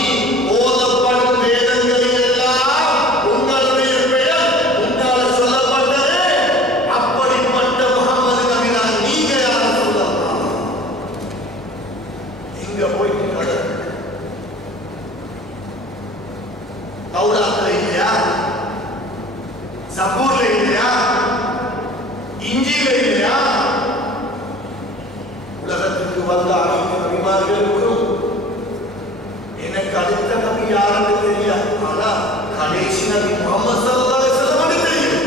ஓதப்படும் வேதங்களில் எல்லாம் உங்களுடைய பெயர் உங்களால் சொல்லப்பட்டது. அப்படிப்பட்ட முஹம்மது நபிதான் நீங்க யார சொல்லலாம். எங்க போயிட்டு கடல் தௌராத்ல இல்லையா, ஜபூர்ல இல்லையா, இஞ்சில இல்லையா? உலகத்துக்கு வந்த அனைத்து நபிமார்களுக்கும் எனக்கு அடுத்த நபி யாருன்னு தெரியாது. ஆனா கடைசி நபி முஹம்மது ஸல்லல்லாஹு அலைஹி வஸல்லம் தெரியும்.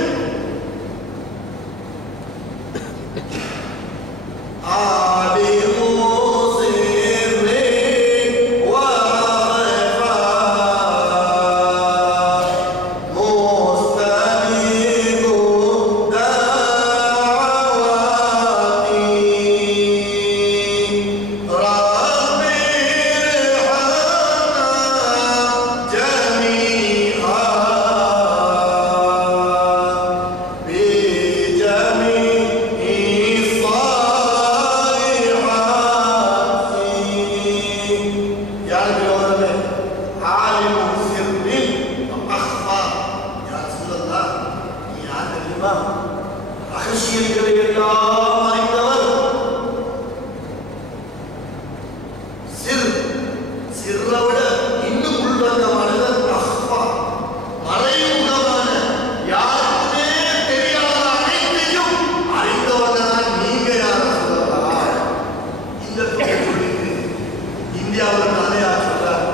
ரகசியங்களை எல்லாம் அறிந்தவர். சிர்ரை விட இன்னும் உள்வந்தமானவர் அஹ்ஃபா, மறைமுகமான யாருக்குமே தெரியாத அனைத்தையும் அறிந்தவர்தான் நீங்க யார சொல்லலாம். இந்த தொகை சொல்லிட்டு இந்தியாவில் கதையா சொல்றார்.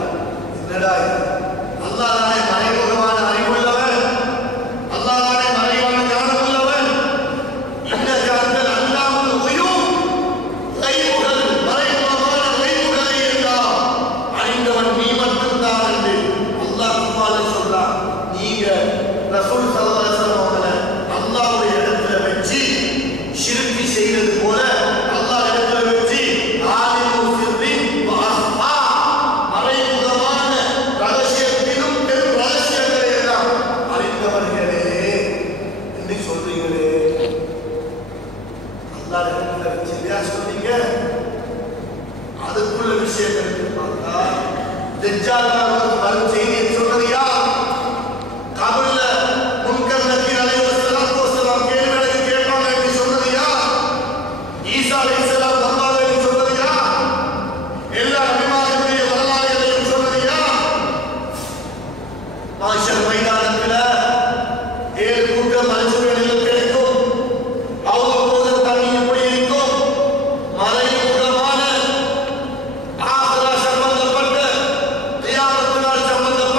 என்னடா அல்லாஹ் தானே மறைமுகமான அறிவுள்ளவன், அல்லாஹ் தானே மறைவான ஞானம் உள்ளவன். இந்த ஜாதல் அல்லாஹ்வுல் உயூப் கைபுகள் மறைமுகமான கைபுகளை எல்லாம் அறிந்தவன் நீ மட்டும்தான் என்று அல்லாஹ் குர்ஆன்ல சொல்றான். நீங்க ரசூல் ஸல்லல்லாஹு அலைஹி வஸல்லம் அவங்களை அல்லாஹ்வுடைய இடத்துல வச்சு ஷிர்க் செய்தது போல அல்லாஹ் இடத்துல வச்சு ஆலிமு சிர்ரி வ அஹ்ஃபா மறைமுகமான ரகசியத்திலும் பெரும் ரகசியங்களை எல்லாம் அறிந்தவர்களே என்று சொல்றீங்களே. அல்லாஹ் இடத்துல வச்சு இல்லையா சொல்றீங்க? அதுக்குள்ள விஷயத்தை பார்த்தா தஜ்ஜால் வரும் செய்தியை சொன்னது யார்? கபர்ல முன்கர் நபி அலைஹிஸ்ஸலாத்து வஸலாம் கேள்விகளுக்கு கேட்பாங்க என்று சொன்னது யார்? ஈசா அலைஹிஸ்ஸலாம் வருவாங்க என்று சொன்னது யார்? எல்லா நபிமார்களுடைய வரலாறுகளையும் சொன்னது யார்? மாஷர் மைதானத்தில் 7 கூட்டம் மலைச்சுவடிகள் கிடைக்கும். அவங்க போது தண்ணி எப்படி இருக்கும்? மறைமுகமான ஆகிரா சம்பந்தப்பட்ட கியாமத் நாள் சம்பந்தப்பட்ட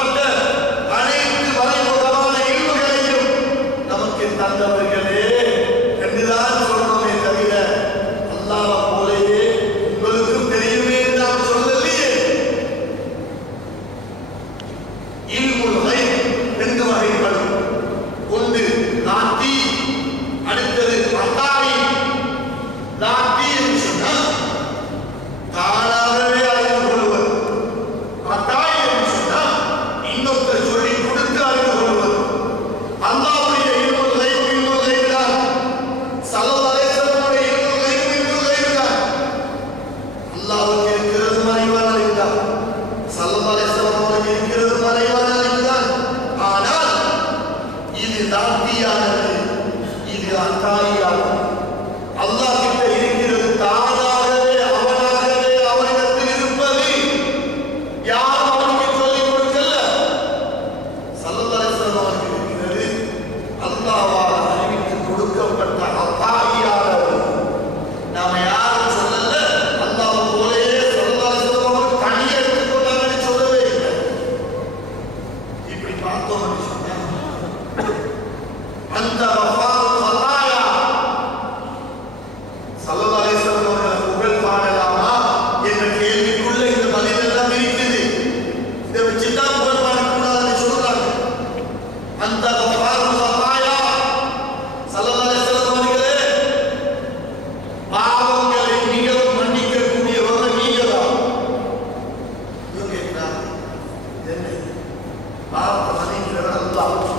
பாவத்தை மன்னிக்கிறவன் அல்லாஹ்.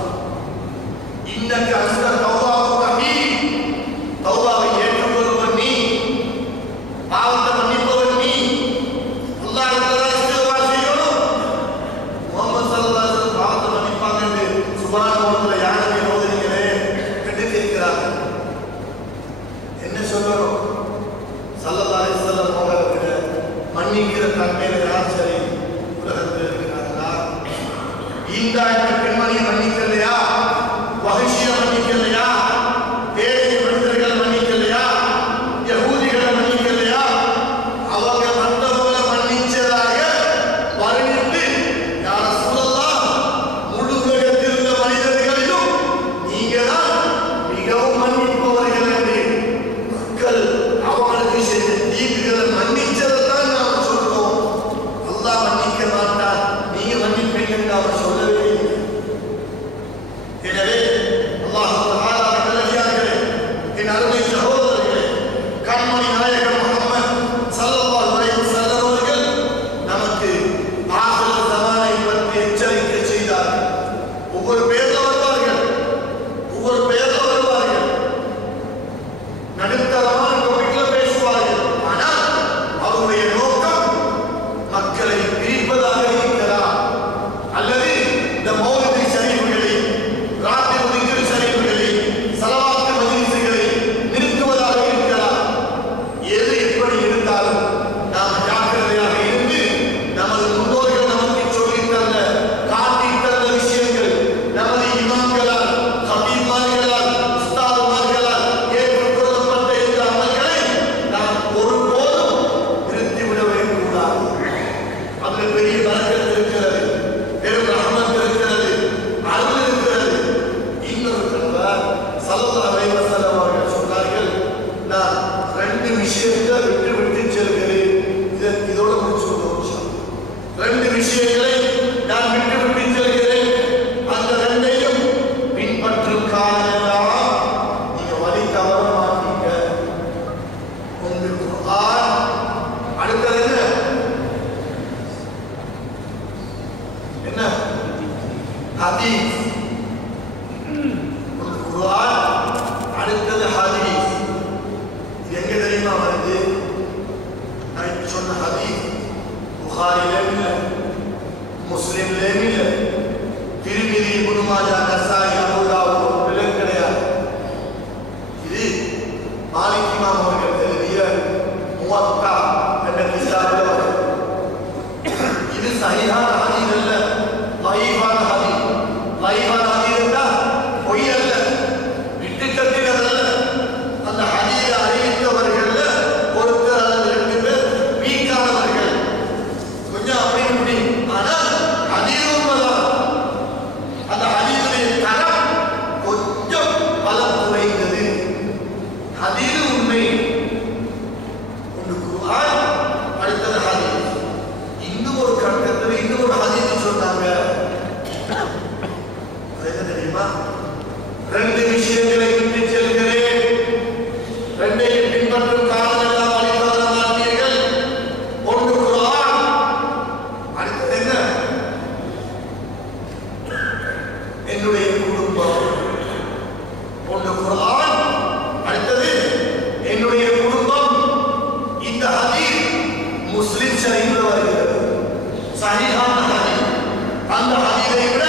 இன்னக அன்த தௌபாவுர் ரஹீம். தௌபாவை ஏற்றுக்கொள்பவன் நீ, பாவத்தை மன்னிப்பவன் நீ. அல்லாஹ் தஆலா இஸ்திக்பார் செய்யணும். முஹம்மது ஸல்லல்லாஹு அலைஹி வஸல்லம் பாவத்தை மன்னிப்பாங்க என்று சுப்ஹானல்லாஹ் யாருமே ஓதுறீங்களே என்று கேட்கிறாங்க. என்ன சொல்லணும்? ஸல்லல்லாஹு அலைஹி வஸல்லம் அவர்களை மன்னிக்கிற தன்மையில யார் சரி உலகத்தில் இருக்கிறார்களா? இந்த பெண்மணியை மன்னிக்கலையா? வஹ்ஷியை மன்னிக்கலையா? ஏழை மனிதர்களை மன்னிக்கலையா? யஹூதிகளை மன்னிக்கலையா? அவங்க மற்றவங்களை மன்னிச்சதாக வர்ணித்து யா ரசூலல்லாஹ், முழு உலகத்தில் உள்ள மனிதர்களிலும் நீங்க தான் மிகவும் மன்னிப்பவர்கள் என்று மக்கள் அவங்களுக்கு செய்த தீங்குகளை மன்னிச்சதை தான் நாம் சொல்றோம். அல்லாஹ் மன்னிக்க மாட்டார், நீங்க மன்னிப்பீங்க என்று அவர் சொல்லவே இல்லை. எனவே அல்லாஹ் தஆலா நல்லடியார்களே, என் அருமை சகோதரர்களே, கண்மணி நாயகம் முஹம்மது ஸல்லல்லாஹு அலைஹி வஸல்லம் அவர்கள் நமக்கு ஆகிர் ஸமானை பற்றி எச்சரிக்கை செய்தார்கள். ஒவ்வொரு பேர்ல வருவார்கள், ஒவ்வொரு பேர்ல வருவார்கள், நடுத்தரமான டாபிக்ல பேசுவார்கள். ஆனால் அவருடைய நோக்கம் மக்களை பிரிப்பதாக இருக்கிறார், அல்லது இந்த மௌலிதி ஷரீஃப்களை, ராத்திரி திக்ர் ஷரீஃப்களை, ஸலவாத் மஜ்லிஸ்களை நிறுத்துவதாக இருக்கிறார். எது எப்படி இருந்தாலும் நாம் ஜாக்கிரதையாக இருந்து நமது முன்னோர்கள் நமக்கு சொல்லித் தந்த, காட்டித் தந்த விஷயங்கள் நமது இமாம்களால், ஹபீப்மார்களால், உஸ்தாதுமார்களால் ஏற்றுக்கொள்ளப்பட்ட இந்த அமல்களை நாம் ஒருபோதும் நிறுத்திவிடவே கூடாது. அதில் பெரிய பரக்கத் இருக்கிறது, பெரும் ரஹ்மத் இருக்கிறது, அருள் இருக்கிறது. இன்னொரு தடவை ஸல்லல்லாஹு அலைஹி வஸல்லம் அவர்கள் சொன்னார்கள், நான் 2 விஷயத்தை விட்டு விட்டு செல்கிறேன். இதோட முடிச்சுக்கொள்ளும். 2 விஷயங்களை நான் விட்டு விட்டு செல்கிறேன். அந்த 2ஐயும் பின்பற்றும் காலமெல்லாம் நீங்க வழி தவற மாட்டீங்க. ஒன்று குர்ஆன், அடுத்தது என்ன? ஹதீஸ். ஒன்று குர்ஆன், அடுத்தது ஹதீஸ். இது எங்க தெரியுமா வருது? நான் இப்ப சொன்ன ஹதீஸ் புகாரிலேயும் இல்லை, முஸ்லிம்லேயும் இல்லை, திர்மிதி, இப்னு மாஜா, நசாயி, அபூ தாவூத் இதிலும் கிடையாது. இது மாலிக் இமாம் அவர்கள் எழுதிய முவத்தா என்ற கிதாபில் வருது. இது சஹீஹான ஹதீஸ் அல்ல, லைஃபான ஹதீஸ். லைஃபான ஹதீஸ் என்றால் பொய் அல்ல, விட்டு கட்டினதல்ல. அந்த ஹதீஸை அறிவித்தவர்கள்ல ஒருத்தர் அல்லது 2 பேர் வீக்கானவர்கள், கொஞ்சம் அப்படி இப்படி. ஆனால் ஹதீஸ் உண்மைதான். அந்த ஹதீஸுடைய தரம் கொஞ்சம் பலம் குறைந்தது. ஹதீஸ் உண்மை. ஒன்று குர்ஆன், அடுத்தது ஹதீஸ். இன்னும் ஒரு கட்டத்தில் இன்னும் ஒரு ஹதீஸ் சொன்னாங்க. அது என்ன தெரியுமா? 2 விஷயங்களை விட்டு செல்கிறேன், 2ஐயும் பின்பற்றும் காலமெல்லாம் வழி தவற மாட்டீர்கள். ஒன்று குர்ஆன், அடுத்தது என்ன? என்னுடைய குடும்பம். ஒன்று குர்ஆன், அடுத்தது என்னுடைய குடும்பம். இந்த ஹதீஸ் முஸ்லிம் ஷரீஃப்ல வருகிறது, சஹீஹான ஹதீஸ். அந்த ஹதீஸை விட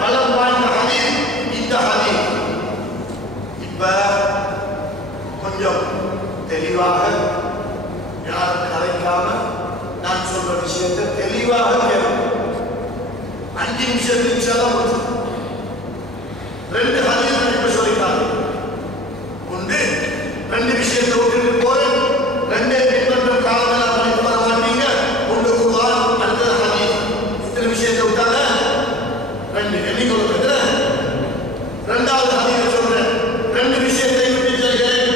பலம் வாய்ந்த ஹதீஸ் இந்த ஹதீஸ். இப்ப கொஞ்சம் தெளிவாக, யாரும் கலைக்காம நான் சொல்ற விஷயத்தை தெளிவாக கேட்கணும். 5 நிமிஷத்துக்கு செலவு. 2 ஹதீஸ் இப்ப சொல்லிட்டாங்க. ஒன்று, 2 விஷயத்தை விட்டுட்டு போறேன், 2ஐ பின்பற்றும் காலமெல்லாம் வழி தவற மாட்டீங்க. ஒன்று குர்ஆன், அடுத்தது ஹதீஸ். இத்தனை விஷயத்தை விட்டாங்க. 2 எண்ணி கொடுக்குறது. 2வது ஹதீஸ் சொல்றேன், 2 விஷயத்தை விட்டு செல்கிறேன்,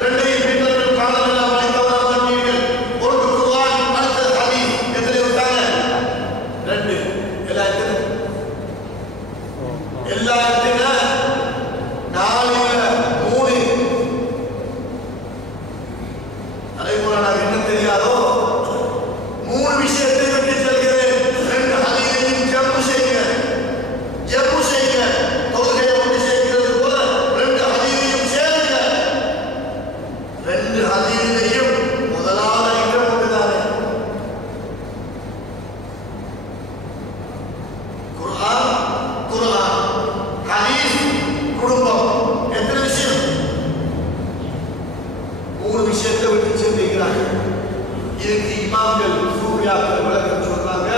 2ஐயும் பின்பற்றும் காலமெல்லாம் வழி தவற மாட்டீர்கள். ஒன்று குர்ஆன், அடுத்தது ஹதீஸ். எத்தனை விட்டாங்க? 2. எல்லாம் எத்தனை? எல்லாம் எத்தனை? 4 இல்ல, 3. அதே போல நான் என்ன தெரியாதோ 3 விஷயத்தை விட்டு செல்கிறேன், 2 ஹதீஸையும் இமாம்கள் சூர்யாக்கள் விளக்கம் சொல்றாங்க.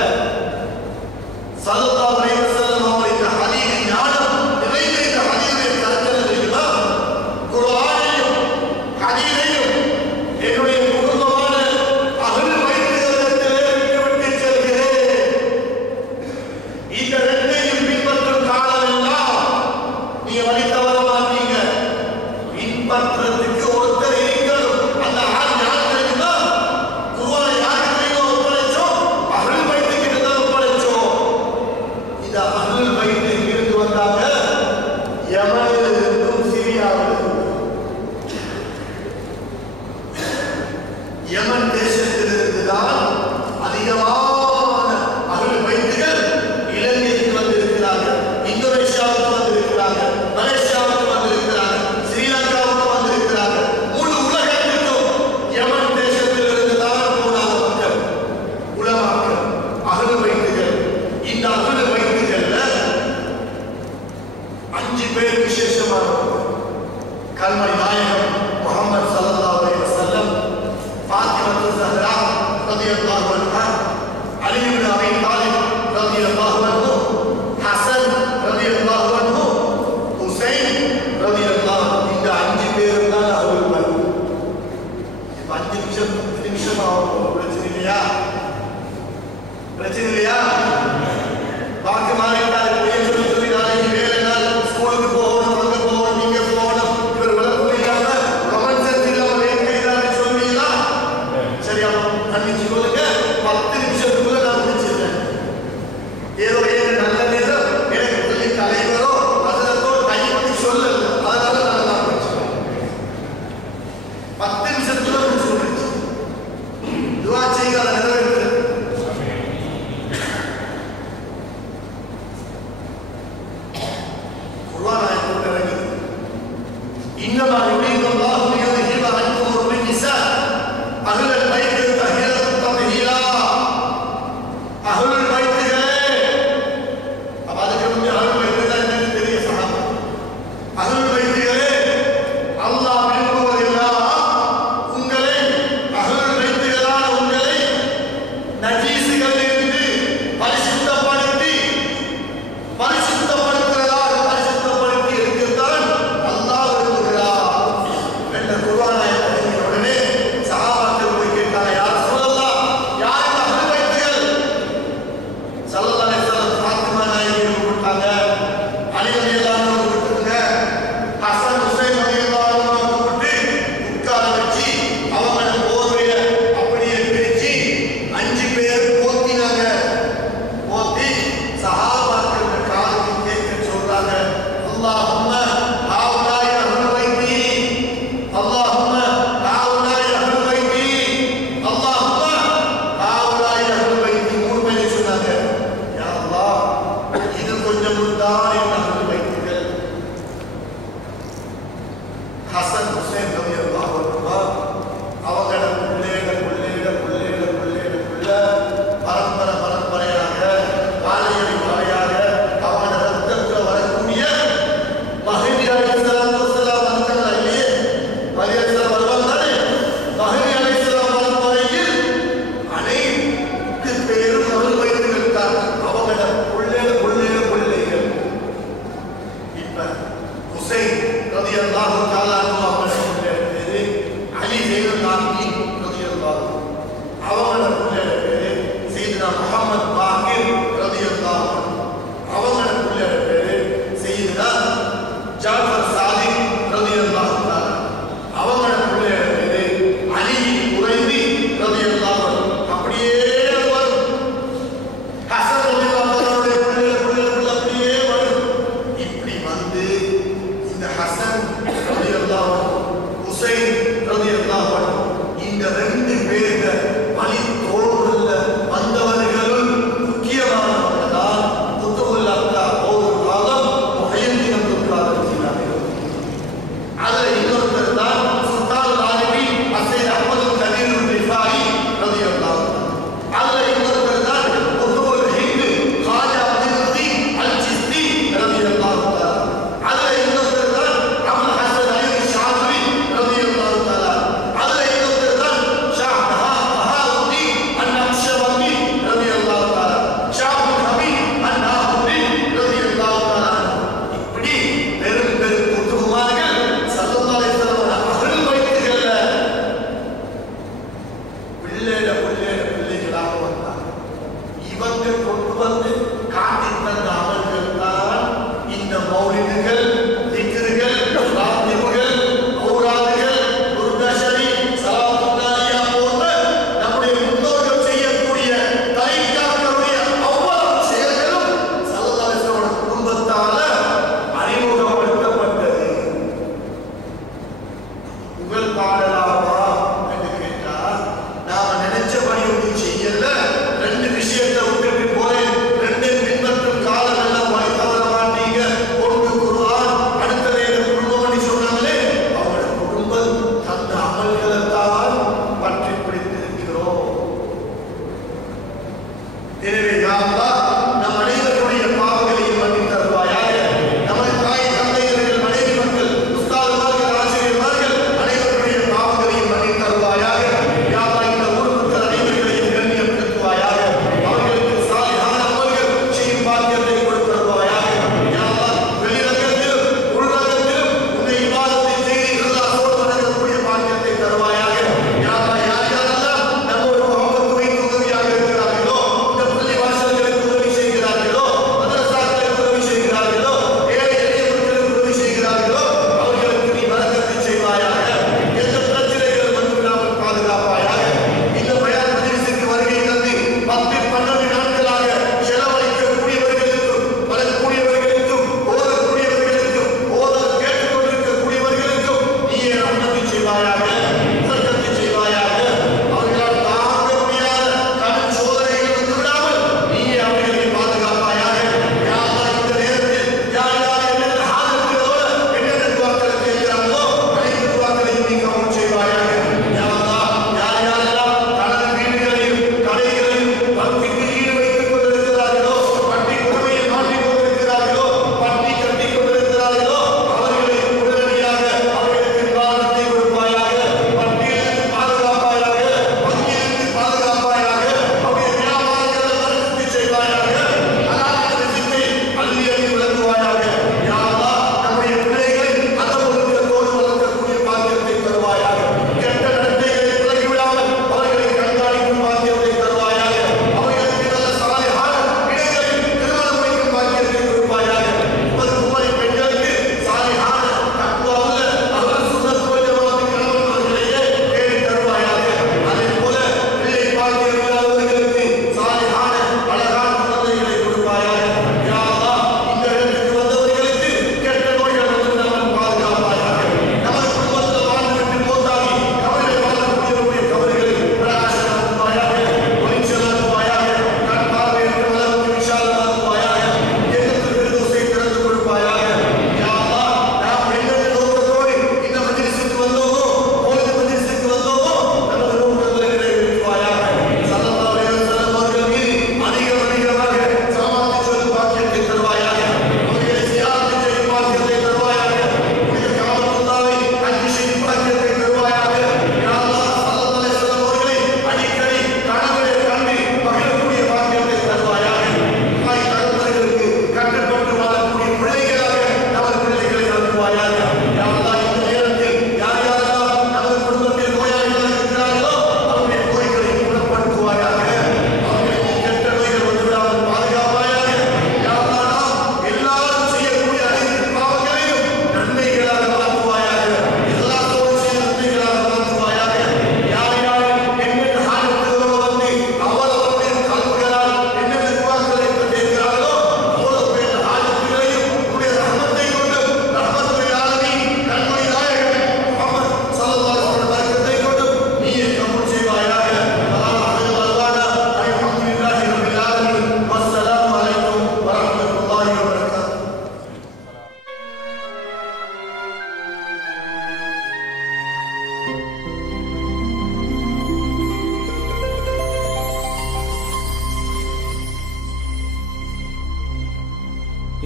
ஸல்லல்லாஹு அலைஹி வஸல்லம் அவர்கள் இந்த ஹதீஸின் ஞானம் நிறைந்த இந்த ஹதீஸின் கருத்து என்ன தெரியுமா? குர்ஆனையும் ஹதீஸையும் என்னுடைய குடும்பமான அஹ்ல் பைத்திலே விட்டு செல்கிறேன். இந்த ரெண்டையும் பின்பற்றும் காலமெல்லாம் நீங்க வழி தவற மாட்டீங்க. பின்பற்றதுக்கு ஒருத்தர் இருக்கணும். அந்த ஆள் யார் தெரியுமா? குர்ஆனை யாருக்கு தெரியுமா ஒப்படைச்சோம்?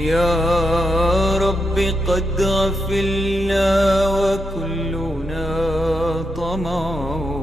يا رب قد غفلنا وكلنا طمع